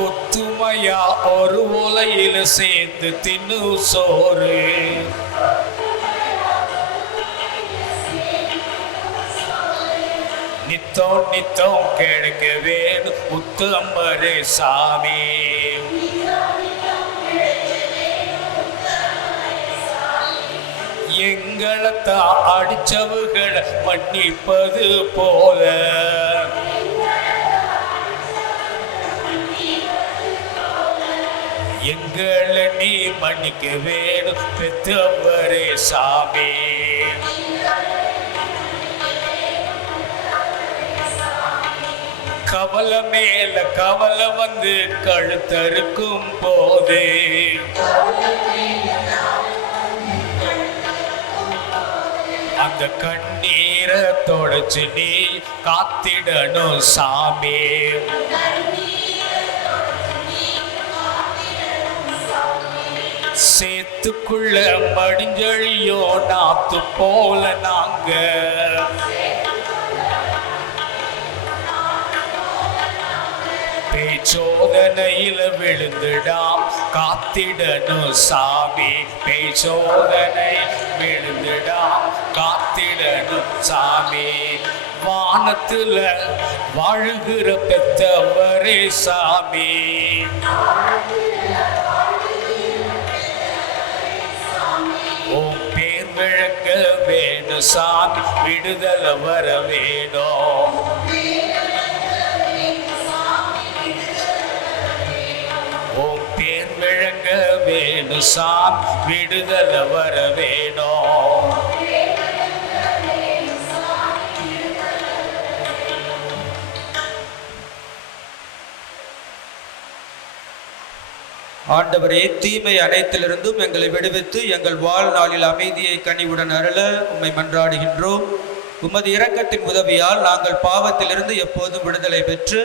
ஒத்துமையா ஒரு உலையில சேர்ந்து தின்னு சோறு, நித்தம் நித்தம் கிடைக்க வேணும் உத்தமரே சாமி. எங்களைத்தான் அடிச்சவுகளை மன்னிப்பது போல, எங்களை நீ மன்னிக்க வேணும் பெத்தவரே சாமி. கவலை மேல கவலை வந்து கழுத்தறுக்கும் போது, அந்த கண்ணீரை தொடச்சு நீ காத்திடணும் சாமி. சேத்துக்குள்ள மடிஞ்சழியோ நாத்து போல நாங்க, பேச்சோதனையில விழுந்துடாம் காத்திடணும் சாமி. பேச்சோதனை விழுந்துடாம் காத்திடணும் சாமி. வானத்துல வாழுகிற பெத்தவரே சாமி, உன் பேர் விளங்க வேணும் சாமி, விடுதல வர வேணும். உன் பேர் விளங்க வேணும் சாமி, விடுதல வர வேணும். ஆண்டவரே, தீமை அனைத்திலிருந்தும் எங்களை விடுவித்து எங்கள் வாழ்நாளில் அமைதியை கனிவுடன் அருள உம்மை மன்றாடுகின்றோம். உமது இரக்கத்தின் உதவியால் நாங்கள் பாவத்திலிருந்து எப்போதும் விடுதலை பெற்று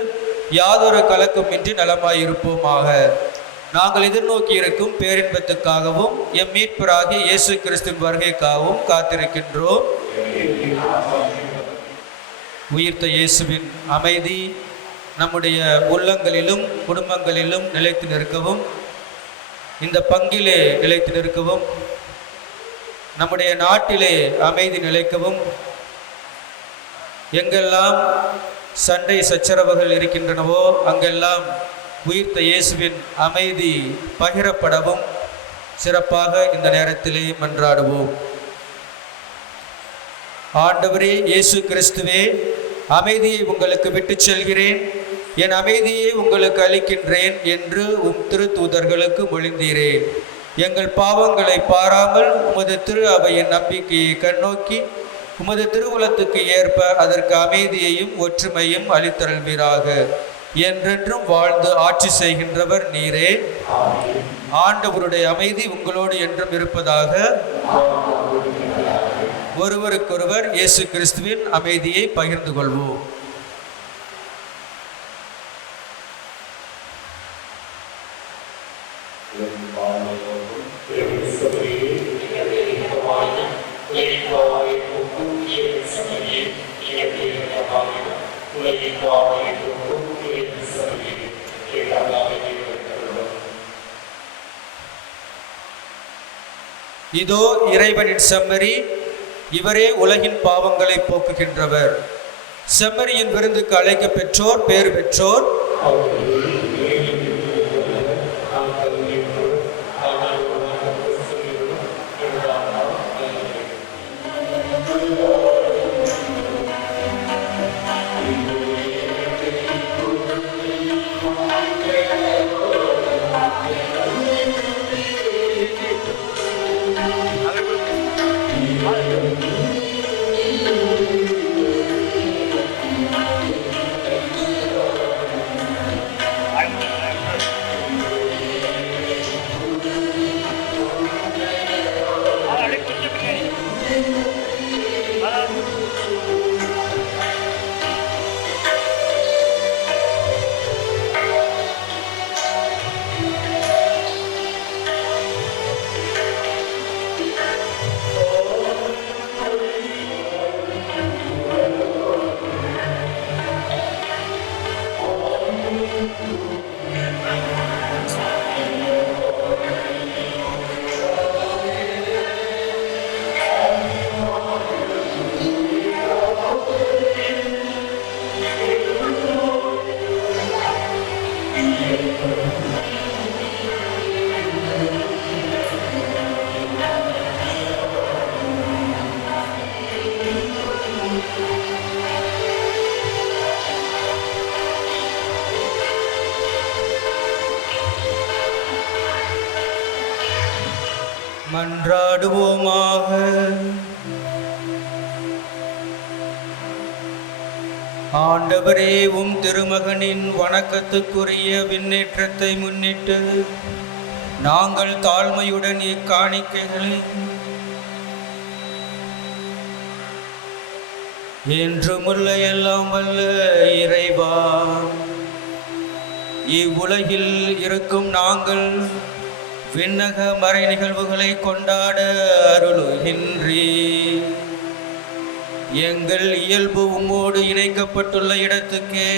யாதொரு கலக்கமின்றி நலமாயிருப்போமாக. நாங்கள் எதிர்நோக்கி இருக்கும் பேரின்பத்துக்காகவும் எம் மீட்பராகிய இயேசு கிறிஸ்துவின் வருகைக்காகவும் காத்திருக்கின்றோம். உயிர்த்த இயேசுவின் அமைதி நம்முடைய உள்ளங்களிலும் குடும்பங்களிலும் நிலைத்து நிற்கவும், இந்த பங்கிலே நிலைத்து நிற்கவும், நம்முடைய நாட்டிலே அமைதி நிலைக்கவும், எங்கெல்லாம் சண்டை சச்சரவுகள் இருக்கின்றனவோ அங்கெல்லாம் உயிர்த்த இயேசுவின் அமைதி பகிரப்படவும் சிறப்பாக இந்த நேரத்திலே மன்றாடுவோம். ஆண்டவரே இயேசு கிறிஸ்துவே, அமைதியை உங்களுக்கு விட்டு செல்கிறேன், என் அமைதியை உங்களுக்கு அளிக்கின்றேன் என்று உம் திருத்தூதர்களுக்கு மொழிந்தீரே. எங்கள் பாவங்களை பாராமல் உமது திரு அவையின் நம்பிக்கையை கண்ணோக்கி உமது திருவுலத்துக்கு ஏற்ப அதற்கு அமைதியையும் ஒற்றுமையும் அளித்தருள்வீராக. என்றென்றும் வாழ்ந்து ஆட்சி செய்கின்றவர் நீரே. ஆண்டவருடைய அமைதி உங்களோடு என்றும் இருப்பதாக. ஒருவருக்கொருவர் இயேசு கிறிஸ்துவின் அமைதியை பகிர்ந்து கொள்வோம். இதோ இறைவனின் செம்மறி, இவரே உலகின் பாவங்களை போக்குகின்றவர். செம்மறியின் விருந்துக்கு அழைக்க பெற்றோர் பேறு பெற்றோர். மன்றாடுவோமாக. ஆண்டவரே, உம் திருமகனின் வணக்கத்துக்குரிய விண்ணேற்றத்தை முன்னிட்டு நாங்கள் தாழ்மையுடன் இக்காணிக்கைகளை என்றுமுள்ள எல்லாம் வல்ல இறைவா, இவ்வுலகில் இருக்கும் நாங்கள் விண்ணக மறை நிகழ்வுகளை கொண்டாட அருளுகின்றே. எங்கள் இயல்பு உம்மோடு இணைக்கப்பட்டுள்ள இடத்துக்கே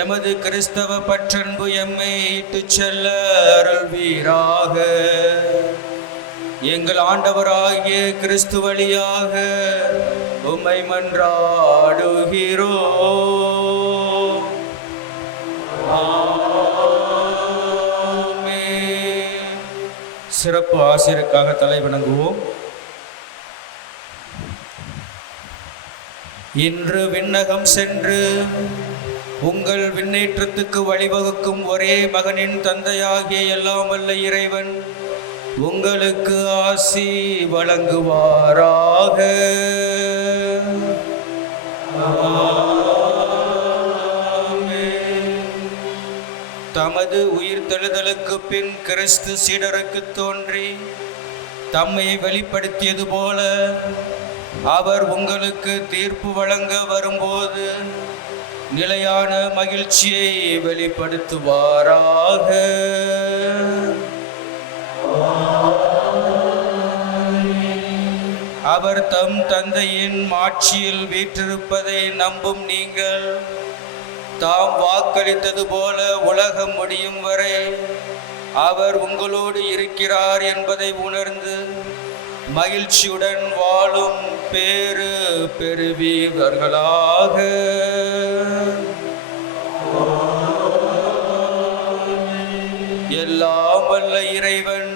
எமது கிறிஸ்தவ பற்றன்பு எம்மை இட்டு செல்ல அருள்வீராக. எங்கள் ஆண்டவராகிய கிறிஸ்து வழியாக உம்மை மன்றாடுகிறோம். சிறப்பு ஆசிரியருக்காக தலை வணங்குவோம். இன்று விண்ணகம் சென்று உங்கள் விண்ணேற்றத்துக்கு வழிவகுக்கும் ஒரே மகனின் தந்தையாகிய எல்லாம் வல்ல இறைவன் உங்களுக்கு ஆசி வழங்குவாராக. தமது உயிர்த்தெழுதலுக்கு பின் கிறிஸ்து சீடருக்கு தோன்றி தம்மை வெளிப்படுத்தியது போல அவர் உங்களுக்கு தீர்ப்பு வழங்க வரும்போது நிலையான மகிழ்ச்சியை வெளிப்படுத்துவாராக. அவர் தம் தந்தையின் மாட்சியில் வீற்றிருப்பதை நம்பும் நீங்கள் தாம் வாக்களித்தது போல உலகம் முடியும் வரை அவர் உங்களோடு இருக்கிறார் என்பதை உணர்ந்து மகிழ்ச்சியுடன் வாழும் பேறு பெறுவீர்களாக. எல்லாம் வல்ல இறைவன்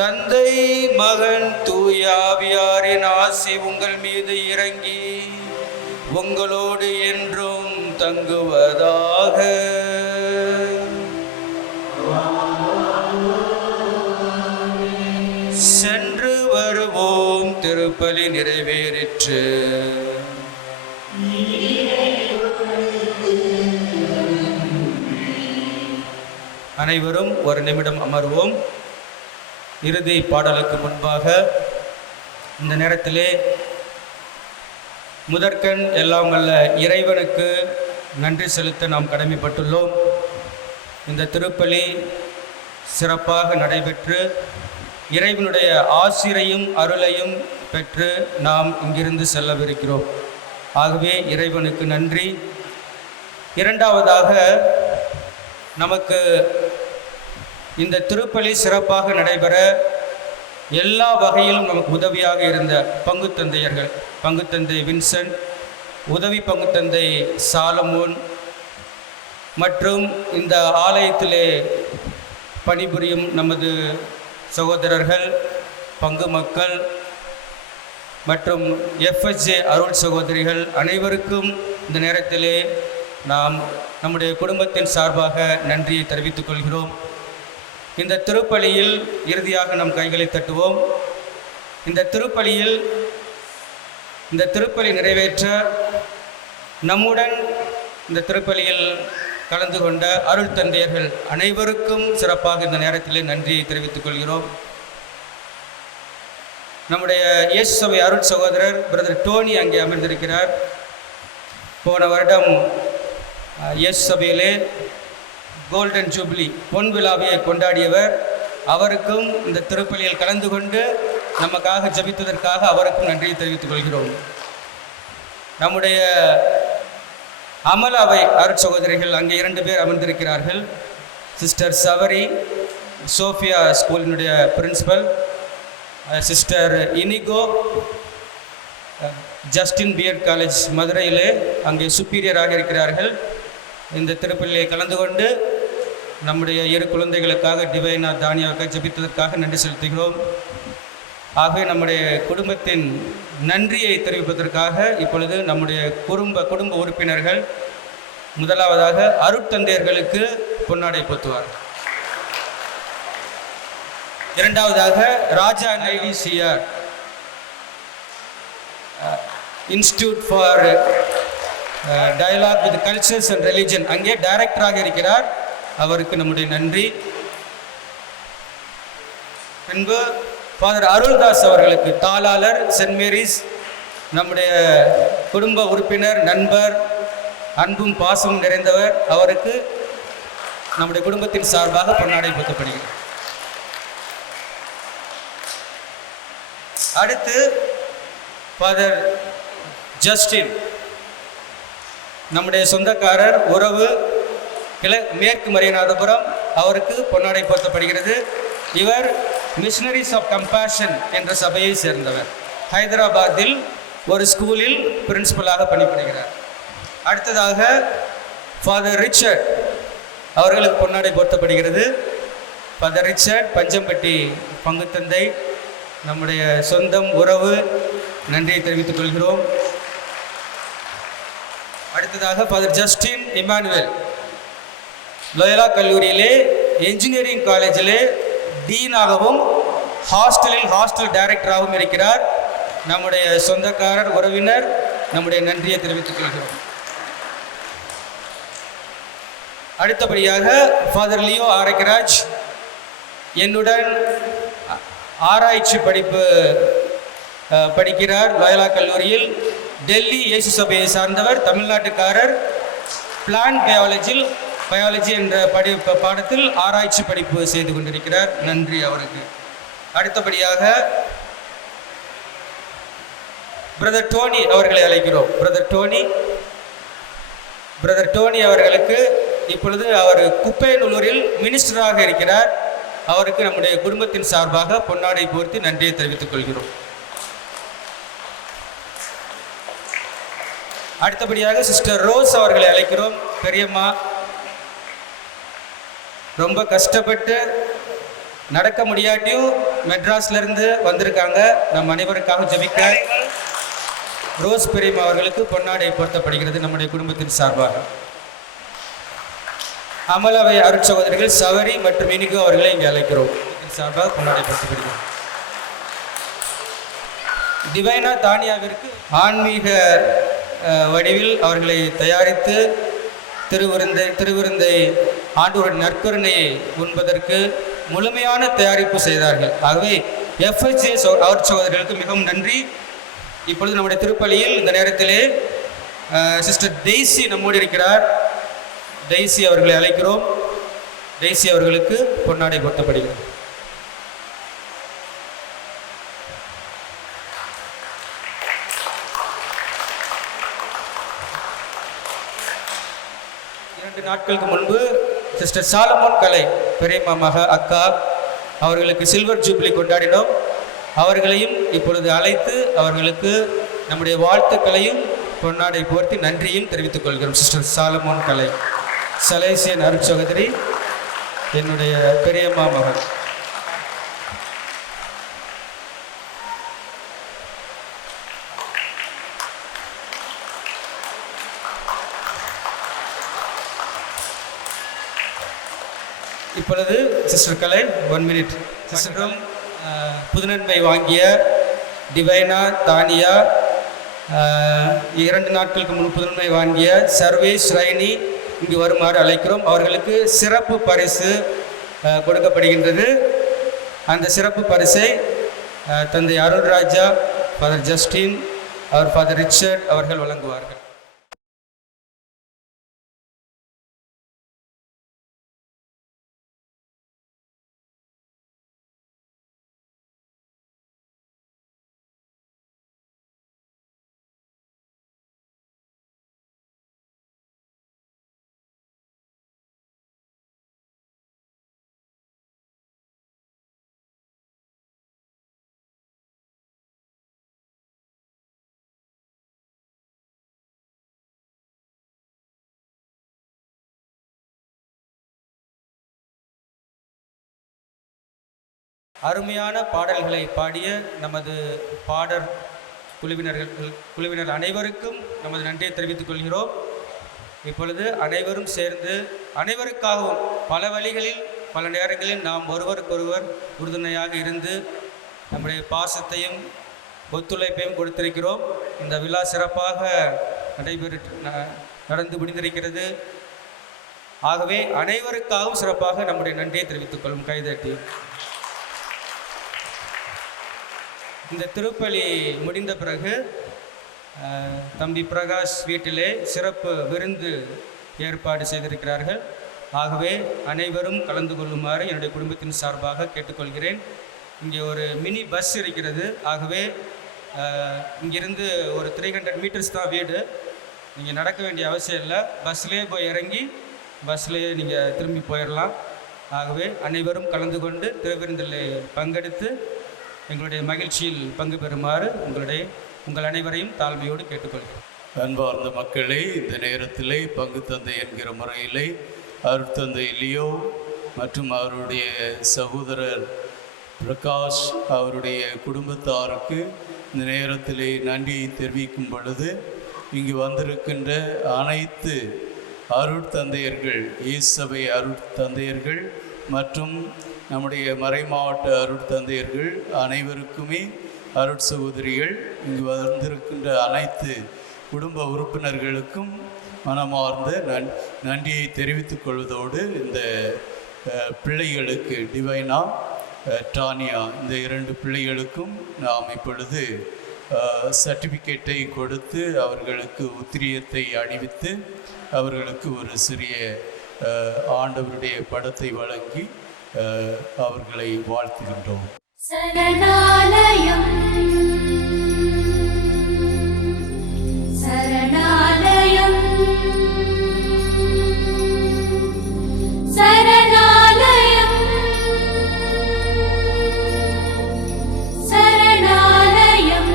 தந்தை, மகன், தூய ஆவியாரின் ஆசி உங்கள் மீது இறங்கி உங்களோடு என்றும் தங்குவதாக. திருப்பலி நிறைவேறிற்று. அனைவரும் ஒரு நிமிடம் அமர்வோம். இறுதி பாடலுக்கு முன்பாக இந்த நேரத்திலே முதற்கண் எல்லாம் வல்ல இறைவனுக்கு நன்றி செலுத்த நாம் கடமைப்பட்டுள்ளோம். இந்த திருப்பலி சிறப்பாக நடைபெற்று இறைவனுடைய ஆசிரையும் அருளையும் பெற்று நாம் இங்கிருந்து செல்லவிருக்கிறோம். ஆகவே இறைவனுக்கு நன்றி. இரண்டாவதாக, நமக்கு இந்த திருப்பலி சிறப்பாக நடைபெற எல்லா வகையிலும் நமக்கு உதவியாக இருந்த பங்கு தந்தையர்கள், பங்கு தந்தை வின்சென்ட், உதவி பங்கு தந்தை சாலமோன் மற்றும் இந்த ஆலயத்திலே பணிபுரியும் நமது சகோதரர்கள், பங்கு மக்கள் மற்றும் FSJ அருள் சகோதரிகள் அனைவருக்கும் இந்த நேரத்திலே நாம் நம்முடைய குடும்பத்தின் சார்பாக நன்றியை தெரிவித்துக் கொள்கிறோம். இந்த திருப்பலியில் இறுதியாக நம் கைகளை தட்டுவோம். இந்த திருப்பலி நிறைவேற்ற நம்முடன் இந்த திருப்பலியில் கலந்து கொண்ட அருள் தந்தையர்கள் அனைவருக்கும் சிறப்பாக இந்த நேரத்திலே நன்றியை தெரிவித்துக் கொள்கிறோம். நம்முடைய இயேசு சபை அருள் சகோதரர் பிரதர் டோனி அங்கே அமர்ந்திருக்கிறார். போன வருடம் இயேசு சபையிலே கோல்டன் ஜூப்ளி பொன் விழாவை கொண்டாடியவர். அவருக்கும் இந்த திருப்பலியில் கலந்து கொண்டு நமக்காக ஜெபித்ததற்காக அவருக்கும் நன்றியை தெரிவித்துக் கொள்கிறோம். நம்முடைய அமலாவை அருட் சகோதரிகள் அங்கே 2 பேர் அமர்ந்திருக்கிறார்கள். சிஸ்டர் சவரி, சோஃபியா ஸ்கூலினுடைய principal, sister Inigo, Justin BEd college மதுரையிலே அங்கே சுப்பீரியராக இருக்கிறார்கள். இந்த திருப்பலியை கலந்து கொண்டு நம்முடைய 2 குழந்தைகளுக்காக டிவைனா தானியாவுக்கு ஜெபித்ததற்காக நன்றி செலுத்துகிறோம். ஆகவே நம்முடைய குடும்பத்தின் நன்றியை தெரிவிப்பதற்காக இப்பொழுது நம்முடைய குடும்ப உறுப்பினர்கள் முதலாவதாக அருட்தந்தையர்களுக்கு பொன்னாடை போத்துவார். இரண்டாவதாக Raja IDCR institute for dialogue with cultures and religion அங்கே டைரக்டராக இருக்கிறார். அவருக்கு நம்முடைய நன்றி. பின்பு ஃபாதர் அருள்தாஸ் அவர்களுக்கு தாளாளர் சென்ட் மேரிஸ், நம்முடைய குடும்ப உறுப்பினர், நண்பர், அன்பும் பாசமும் நிறைந்தவர், அவருக்கு நம்முடைய குடும்பத்தின் சார்பாக பொன்னாடை போத்தப்படுகிறது. அடுத்து ஃபாதர் ஜஸ்டின், நம்முடைய சொந்தக்காரர், உறவு, மேற்கு மரியநாதபுரம், அவருக்கு பொன்னாடை போர்த்தப்படுகிறது. இவர் மிஷனரிஸ் ஆஃப் கம்பேஷன் என்ற சபையை சேர்ந்தவர். ஹைதராபாத்தில் ஒரு ஸ்கூலில் பிரின்சிபலாக பணிபுரிகிறார். அடுத்ததாக ஃபாதர் ரிச்சர்ட் அவர்களுக்கு பொன்னாடை போர்த்தப்படுகிறது. ஃபாதர் ரிச்சர்ட் பஞ்சம்பட்டி பங்குத்தந்தை, நம்முடைய சொந்தம், உறவு, நன்றியை தெரிவித்துக் கொள்கிறோம். அடுத்ததாக ஃபாதர் ஜஸ்டின் இமானுவேல் லோயலா கல்லூரியிலே என்ஜினியரிங் காலேஜிலே டீனாகவும் ஹாஸ்டல் டைரக்டராகவும் இருக்கிறார். நம்முடைய சொந்தக்காரர், உறவினர், நம்முடைய நன்றியை தெரிவித்துக் கொள்கிறோம். அடுத்தபடியாக ஃபாதர் லியோ ஆரோக்கியராஜ் என்னுடன் ஆராய்ச்சி படிப்பு படிக்கிறார் லோயலா கல்லூரியில். டெல்லி இயேசு சபையை சார்ந்தவர், தமிழ்நாட்டுக்காரர். பிளான்ட் பயாலஜி என்ற பாடத்தில் ஆராய்ச்சி படிப்பு செய்து கொண்டிருக்கிறார். நன்றி அவருக்கு. அடுத்தபடியாக பிரதர் டோனி அவர்களை அழைக்கிறோம். பிரதர் டோனி அவர்களுக்கு இப்பொழுது அவர் குப்பையநல்லூரில் மினிஸ்டராக இருக்கிறார். அவருக்கு நம்முடைய குடும்பத்தின் சார்பாக பொன்னாடை போர்த்தி நன்றியை தெரிவித்துக் கொள்கிறோம். அடுத்தபடியாக சிஸ்டர் ரோஸ் அவர்களை அழைக்கிறோம். பெரியம்மா ரொம்ப கஷ்டப்பட்டு நடக்க முடியாட்டியும் மெட்ராஸ்லேருந்து வந்திருக்காங்க. நம் அனைவருக்காக ஜெபிக்க ரோஸ் பெரியம்மா அவர்களுக்கு பொன்னாடை போர்த்தப்படுகிறது நம்முடைய குடும்பத்தின் சார்பாக. அமலாவை அருட் சகோதரிகள் சவரி மற்றும் இனிகோ அவர்களை இங்கே அழைக்கிறோம். சார்பாக பொன்னாடை போர்த்தப்படுகிறது. டிவைனா தானியாவிற்கு ஆன்மீக வடிவில் அவர்களை தயாரித்து திருவிருந்தை ஆண்டவரின் நற்கருணையை உண்பதற்கு முழுமையான தயாரிப்பு செய்தார்கள். ஆகவே FHA அவர் சகோதரர்களுக்கு மிகவும் நன்றி. இப்பொழுது நம்முடைய திருப்பலியில் இந்த நேரத்திலே சிஸ்டர் டெய்சி நம்மோடு இருக்கிறார். டெய்சி அவர்களை அழைக்கிறோம். டெய்சி அவர்களுக்கு பொன்னாடை போர்த்தப்படுகிறது. நாட்களுக்கு முன்பு சிஸ்டர் சாலமோன் கலை பெரியம்மா மக அக்கா அவர்களுக்கு சில்வர் ஜூப்ளி கொண்டாடினோம். அவர்களையும் இப்பொழுது அழைத்து அவர்களுக்கு நம்முடைய வாழ்த்துக்களையும் பொன்னாடை போர்த்தி நன்றியும் தெரிவித்துக் கொள்கிறோம். சிஸ்டர் சாலமோன் கலை சலேசியன் அருட்சகோதரி, என்னுடைய பெரியம்மா மகன். இப்பொழுது சிஸ்டர் கலை 1 மினிட். சிஸ்டரும் புதுநன்மை வாங்கிய டிவைனா தானியா, 2 நாட்களுக்கு முன் புதுநன்மை வாங்கிய சர்வேஷ் ரைனி இங்கு வருமாறு அழைக்கிறோம். அவர்களுக்கு சிறப்பு பரிசு கொடுக்கப்படுகின்றது. அந்த சிறப்பு பரிசை தந்தை அருள்ராஜா, ஃபாதர் ஜஸ்டின், அவர் ஃபாதர் ரிச்சர்ட் அவர்கள் வழங்குவார்கள். அருமையான பாடல்களை பாடிய நமது பாடற் குழுவினர் அனைவருக்கும் நமது நன்றியை தெரிவித்துக் கொள்கிறோம். இப்பொழுது அனைவரும் சேர்ந்து அனைவருக்காகவும் பல வழிகளில் பல நேரங்களில் நாம் ஒருவருக்கொருவர் உறுதுணையாக இருந்து நம்முடைய பாசத்தையும் ஒத்துழைப்பையும் கொடுத்திருக்கிறோம். இந்த விழா சிறப்பாக நடந்து முடிந்திருக்கிறது. ஆகவே அனைவருக்காகவும் சிறப்பாக நம்முடைய நன்றியை தெரிவித்துக் கொள்ளும். கைதட்டி. இந்த திருப்பலி முடிந்த பிறகு தம்பி பிரகாஷ் வீட்டிலே சிறப்பு விருந்து ஏற்பாடு செய்திருக்கிறார்கள். ஆகவே அனைவரும் கலந்து கொள்ளுமாறு என்னுடைய குடும்பத்தின் சார்பாக கேட்டுக்கொள்கிறேன். இங்கே ஒரு மினி பஸ் இருக்கிறது. ஆகவே இங்கிருந்து ஒரு 300 மீட்டர்ஸ் தான் வீடு. நீங்கள் நடக்க வேண்டிய அவசியம் இல்லை. பஸ்லேயே போய் இறங்கி பஸ்லேயே நீங்கள் திரும்பி போயிடலாம். ஆகவே அனைவரும் கலந்து கொண்டு திருவிருந்தில் பங்கெடுத்து எங்களுடைய மகிழ்ச்சியில் பங்கு பெறுமாறு உங்கள் அனைவரையும் தாழ்மையோடு கேட்டுக்கொள்கிறேன். அன்பார்ந்த மக்களே, இந்த நேரத்திலே பங்கு தந்தை என்கிற முறையிலே அருட்தந்தை லியோ மற்றும் அவருடைய சகோதரர் பிரகாஷ் அவருடைய குடும்பத்தாருக்கு இந்த நேரத்திலே நன்றியை தெரிவிக்கும் பொழுது இங்கு வந்திருக்கின்ற அனைத்து அருட்தந்தையர்கள், இயேசுசபை அருட்தந்தையர்கள் மற்றும் நம்முடைய மறைமாவட்ட அருட்தந்தையர்கள் அனைவருக்குமே, அருட்சகோதரிகள், இங்கு வந்திருக்கின்ற அனைத்து குடும்ப உறுப்பினர்களுக்கும் மனமார்ந்த நன்றியை தெரிவித்துக் கொள்வதோடு இந்த பிள்ளைகளுக்கு டிவைனா, டானியா, இந்த 2 பிள்ளைகளுக்கும் நாம் இப்பொழுது சர்டிஃபிகேட்டை கொடுத்து அவர்களுக்கு உத்திரியத்தை அணிவித்து அவர்களுக்கு ஒரு சிறிய ஆண்டவருடைய படத்தை வழங்கி அவர்களை வாழ்த்துகின்றோம். சரணாலயம் சரணாலயம் சரணாலயம் சரணாலயம்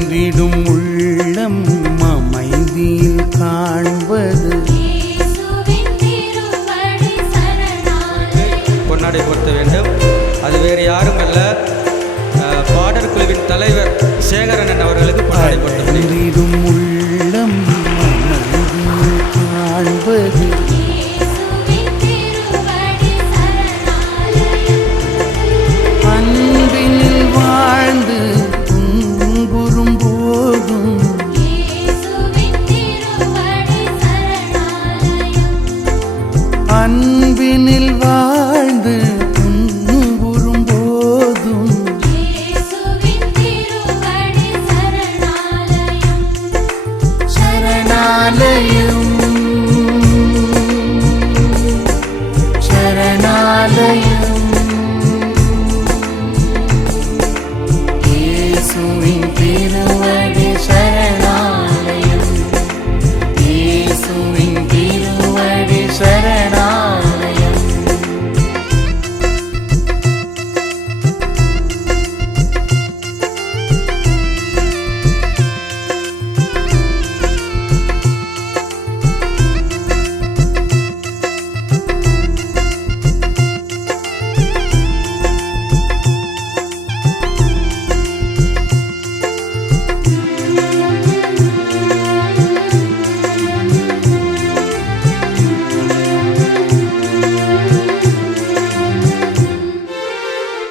மகிழ்ந்திடும் உள்ளம் அமைதியில் காண்பது பொன்னாடை பொருத்த வேண்டும். அது வேறு யாரும் அல்ல, பாடற் குழுவின் தலைவர் சேகரன் அவர்களுக்கு பொன்னாடை பொருத்த வேண்டும். மகிழ்ந்திடும் உள்ளம் அமைதியில் காண்பது அன்பினில் வாழ்ந்து துன்புறும் போதும் அன்பினில் வாழ்ந்து துன்புறும் போதும் சரணாலயம் சரணாலயம் இயேசுவின் திருவடி சரணாலயம் இயேசுவின் திருவடி சரணாலயம்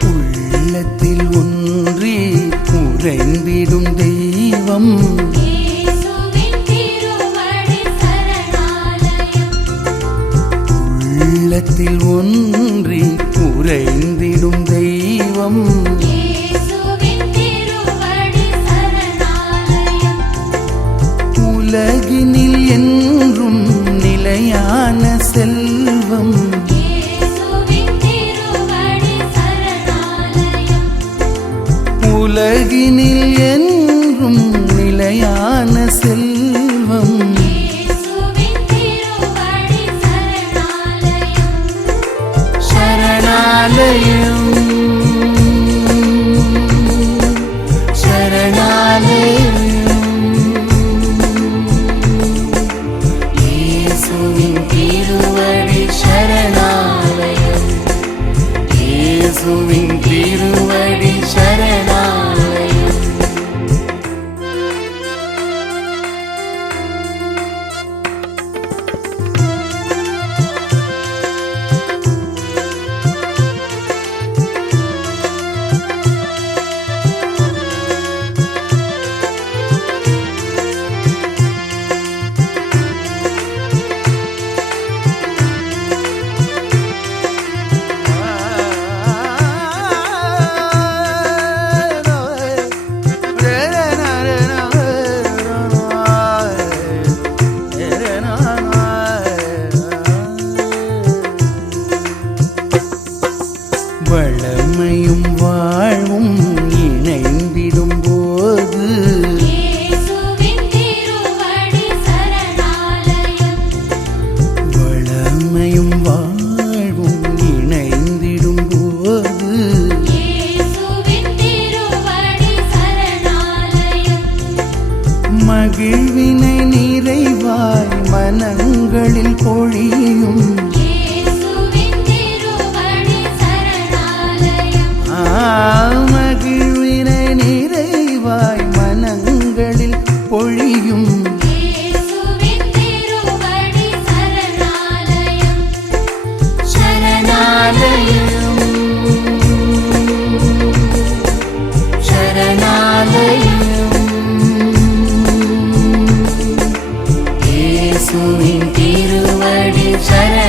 உள்ளத்தில் ஒன்றி உறைந்திடும் தெய்வம் உள்ளத்தில் ஒன்றி உறைந்திடும் தெய்வம் உலகினில் என்றும் நிலையான செல்வம் உலகினில் என்றும் நிலையான செல்வம் சரணாலயம் சரணாலயம் இயேசுவின் திருவடி சரணாலயம் இயேசுவின் திருவடி சரணாலயம் வளமையும் வாழ்வும் இணைந்திடும் போது வளமையும் வாழ்வும் இணைந்திடும் போது மகிழ்வினை நிறைவாய் மனங்களில் பொழியும் மகிழ்வினை நிறைவாய் மனங்களில் பொழியும் சரணாலயம் சரணாலயம் இயேசுவின் திருவடி சரணாலயம்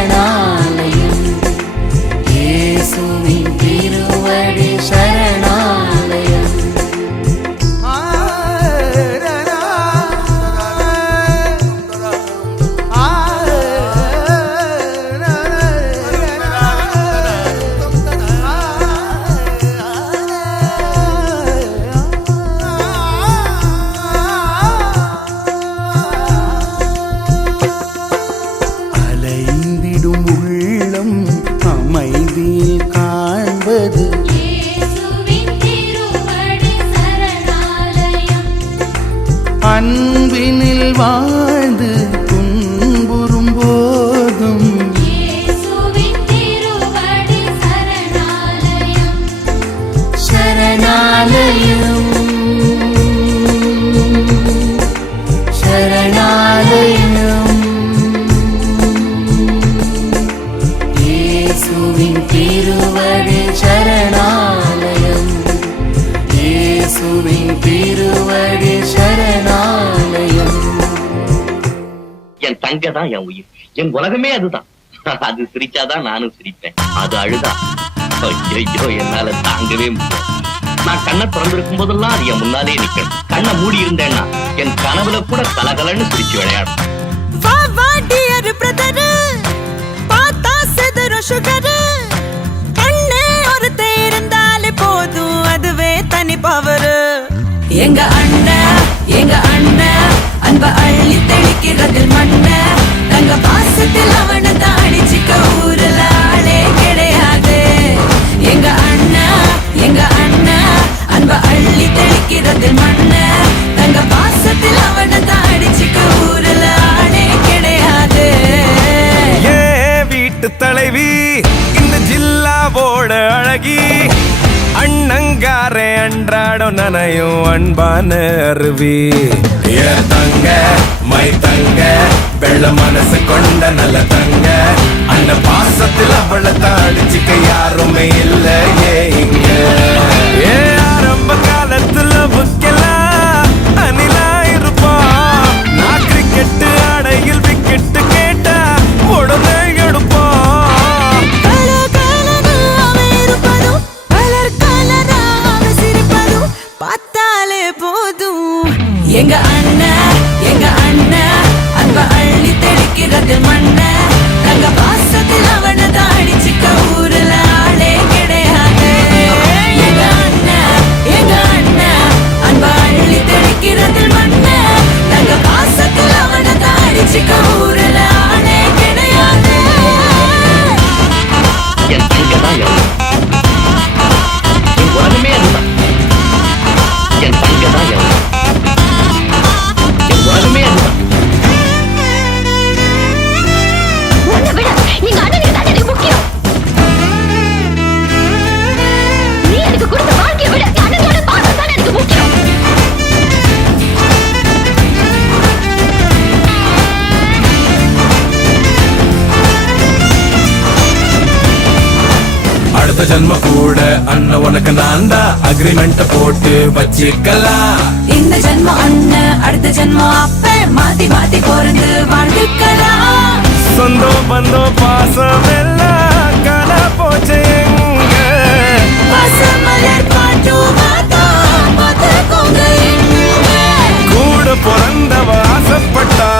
அன்பினில் வாழ்ந்து துன்புறும் போதும் இயேசுவின் திருவடி சரணாலயம் சரணாலயம் சரணாலயம் இயேசுவின் திருவடி சரணாலயம் இயேசுவின் திருவடி சரணாலயம். என் தங்க தான் என் உயிர், என் உலகமே அதுதான். அது சிரிச்சாதான் நானும் சிரிப்பேன், அது அழுதா ஐயோ என்னால தாங்கவே முடியாது. நான் கண்ணை திறந்திருக்கும் போதெல்லாம் அது என் முன்னாலே நிக்கணும். கண்ணை மூடி இருந்தேன்னா என் கனவுல கூட கலகலன்னு சிரிச்சு விளையாடும். போதும் அதுவே தனி பவரு. எங்க அண்ணன் அன்ப அள்ளி தெளிக்கிறதில் மண்ண தங்க பாசத்தில் அவனை தாடிச்சிக்க ஊருல ஆளே கிடையாது. எங்க அண்ணன் அன்ப அள்ளி தெளிக்கிறதில் மண்ண தங்க பாசத்தில் அவனை தாடிச்சிக்க ஊருல ஆளே கிடையாது. ஏ வீட்டு தலைவி இந்த ஜில்லாவோட அழகி, அண்ணங்காரே அன்றாடம் நனையும் அன்பான அருவி. ஏ தங்க மை தங்க வெள்ள மனசு கொண்ட நல்ல தங்க, அந்த பாசத்தில் அவளை தாடிச்சுக்க யாருமே இல்லையே இங்க. ஏ ஆரம்ப காலத்துல புக்கெல்லாம் அணிலா இருப்போம், நான் கிரிக்கெட்டு ஆடையில் விக்கெட்டு கேட்டா உடனே எடுப்போம். பார்த்தாலே போதும் எங்க அண்ணன் அன்ப அள்ளி தெளிக்கிறது மண்ண தங்க பாசத்தில் அவனை தாடிச்சிக்க ஊருல ஆளே கிடையாது. எங்க அண்ணன் அன்ப அள்ளி தெளிக்கிறது மண்ண தங்க பாசத்தில் அவனை தாடிச்சிக்க ஊருல ஆளே கிடையாது. என் தங்க தான் என் உலகமே அதுதான். என் தங்க தான் என் உலகமே அதுதான். உன்னை விட எங்க அண்ணனுக்கு தான் எனக்கு முக்கியம். நீ எனக்கு கொடுத்த வாழ்க்கையை விட என் அண்ணனோட பாசம் தான் எனக்கு முக்கியம். அடுத்த ஜன்ம கூட அண்ணன் உனக்கு நான் தான் அக்ரிமெண்ட் போட்டு வச்சிக்கலாம். இந்த ஜென்மம் அண்ணன் அடுத்த ஜென்மம் அப்ப மாத்தி மாத்தி பிறந்து வாழ்ந்துக்கலாம். சொந்தம் பந்தம் பாசம் எல்லாம் காண போச்சு எங்க. பசுமலர் பாட்டு மாத்தோம் பார்த்துக்கோங்க எங்க. கூட பிறந்தவ ஆசைப்பட்டா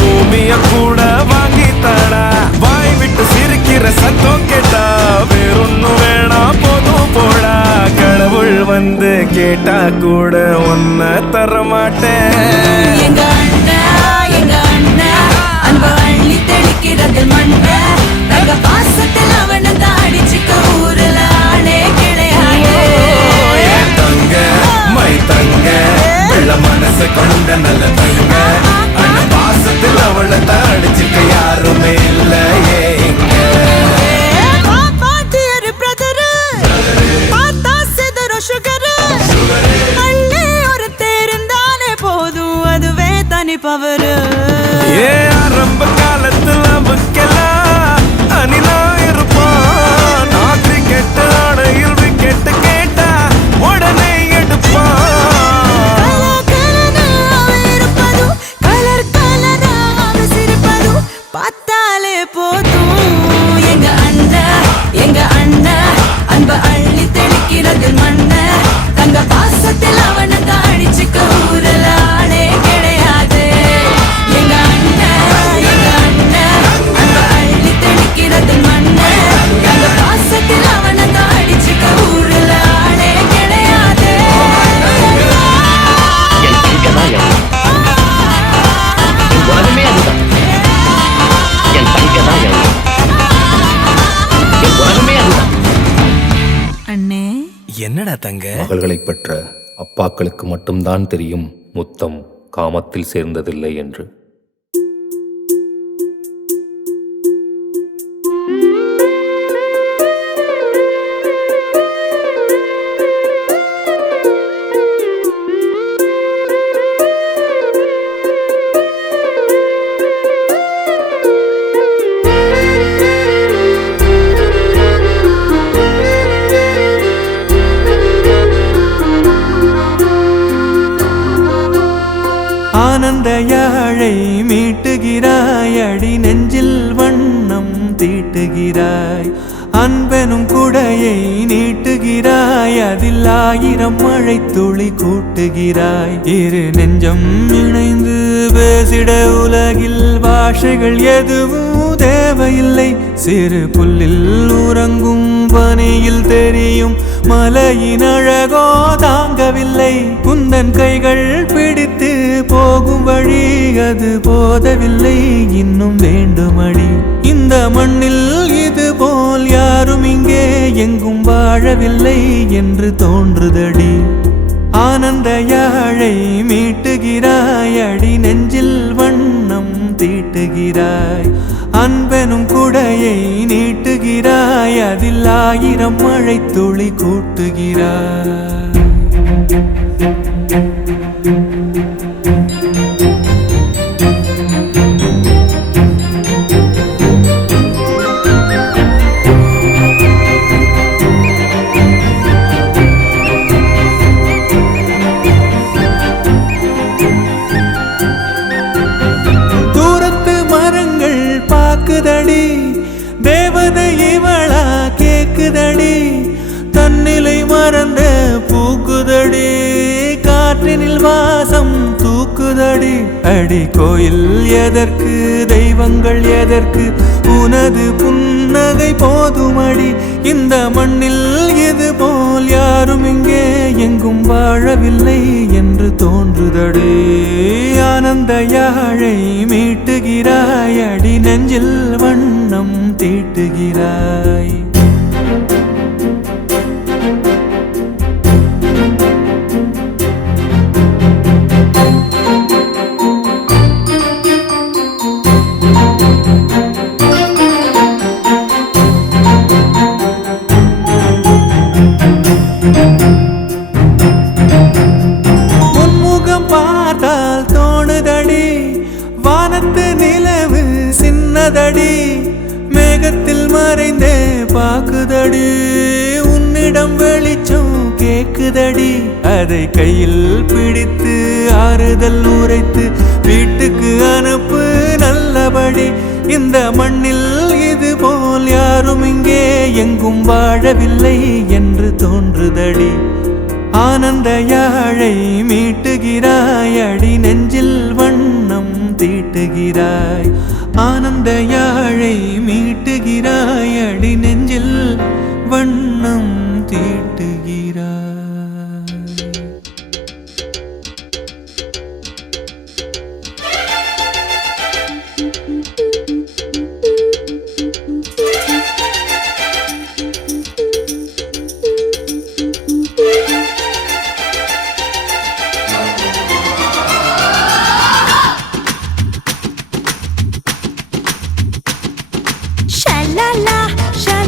பூமிய கூட வாங்கி தாடா. வாய் விட்டு சிரிக்கிற சத்தம் கேட்டா வேறொன்னும் வேணா போதும் போடா. கடவுள் வந்து கேட்டா கூட ஒன்ன தர மாட்டேன். எங்க அண்ணன் அன்ப அள்ளி தெளிக்கிறது மண்ண தங்க பாசத்தில் அவனை தாடிச்சிக்க ஊருல ஆளே கிடையாது. என் தங்க மை தங்க வெள்ள மனசு கொண்ட நல்ல தங்க, அந்த பாசத்தில் அவளை தாடிச்சுக்க யாருமே இல்லையே இங்க. பவரு ஏ ஆரம்ப காலத்துல புக்கெல்லாம் அணிலா இருப்போம், நான் கிரிக்கெட் ஆடையில் விக்கெட்டு கேட்டா உடனே எடுப்போம். பார்த்தாலே போதும் எங்க அண்ணன் அன்ப அள்ளி தெளிக்கிறது மண்ண தங்க பாசத்தில் அவனை தாடிச்சுக்க ஊருல ஆளே கிடையாது. எங்க அண்ணன் அன்ப அள்ளி தெளிக்கிறது மண்ண தங்க பாசத்தில் அவனை தாடிச்சுக்க ஊருல ஆளே கிடையாது. என் தங்க தான் என் உலகமே அதுதான். என் தங்க தான் என் உலகமே அதுதான். அண்ணே என்னடா தங்க? மகள்களை பெற்ற அப்பாக்களுக்கு மட்டும்தான் தெரியும் முத்தம், காமத்தில் சேர்ந்ததில்லை என்று. ஆனந்த யாழை மீட்டுகிறாய், அடி நெஞ்சில் வண்ணம் தீட்டுகிறாய். அன்பெனும் குடையை நீட்டுகிறாய், அதில் 1000 மழை துளி கூட்டுகிறாய். இரு நெஞ்சம் இணைந்து பேசிட உலகில் பாஷைகள் எதுவும் தேவையில்லை. சிறு புல்லில் உறங்கும் பனியில் தெரியும் மலையின் அழகோ தாங்கவில்லை. குந்தன் கைகள் பிடித்து போகும் வழி அது போதவில்லை, இன்னும் வேண்டுமடி. இந்த மண்ணில் இது போல் யாரும் இங்கே எங்கும் வாழவில்லை என்று தோன்றுதடி. ஆனந்த யாழை மீட்டுகிறாய், அடி நெஞ்சில் வண்ணம் தீட்டுகிறாய். அன்பெனும் குடையை நீட்டுகிறாய், அதில் 1000 மழை துளி கூட்டுகிறாய். கேக்குதடி தேவதை இவளா கேக்குதடி, தன்னிலை மறந்த பூக்குதடி, காற்றினில் வாசம் தூக்குதடி. அடி கோயில் எதற்கு, தெய்வங்கள் எதற்கு, உனது புன்னகை போதுமடி. இந்த மண்ணில் இது போல் யாரும் இங்கே எங்கும் வாழவில்லை என்று தோன்றுதடி. ஆனந்த யாழை மீட்டுகிறாய், அடி நெஞ்சில் வண்ணம் தீட்டுகிறாய். உன்முகம் பார்த்தால் தோணுதடி, வானத்து நிலவு சின்னதடி, மேகத்தில் மறைந்தே பாக்குதடி. உன்னிடம் வெளிச்சம் கேக்குதடி, அதை கையில் பிடித்து ஆறுதல் உரைத்து வீட்டுக்கு அனுப்பு நல்லபடி. இந்த மண்ணில் இது போல் யாரும் இங்கே எங்கும் வாழவில்லை என்று தோன்றுதடி. ஆனந்த யாழை மீட்டுகிறாய், அடி நெஞ்சில் வண்ணம் தீட்டுகிறாய். ஆனந்த யாழை மீட்டுகிறாய், அடி நெஞ்சில் வண்ணம் தீட்டுகிறாய். Shalala, shalala.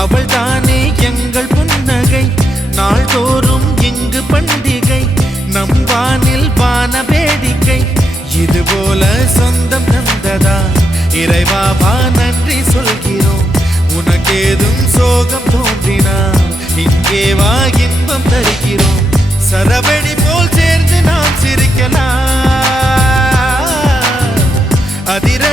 அவள் தானே எங்கள் புன்னகை, நாள்தோறும் இங்கு பண்டிகை, நம் வானில் வான வேடிக்கை. இது போல சொந்தம் தந்ததா இறைவா, வா நன்றி சொல்கிறோம். உனக்கேதும் சோகம் தோன்றினா இங்கே வா இன்பம் தருகிறோம். சரவெடி போல் சேர்ந்து நாம் சிரிக்கலாம், அதிர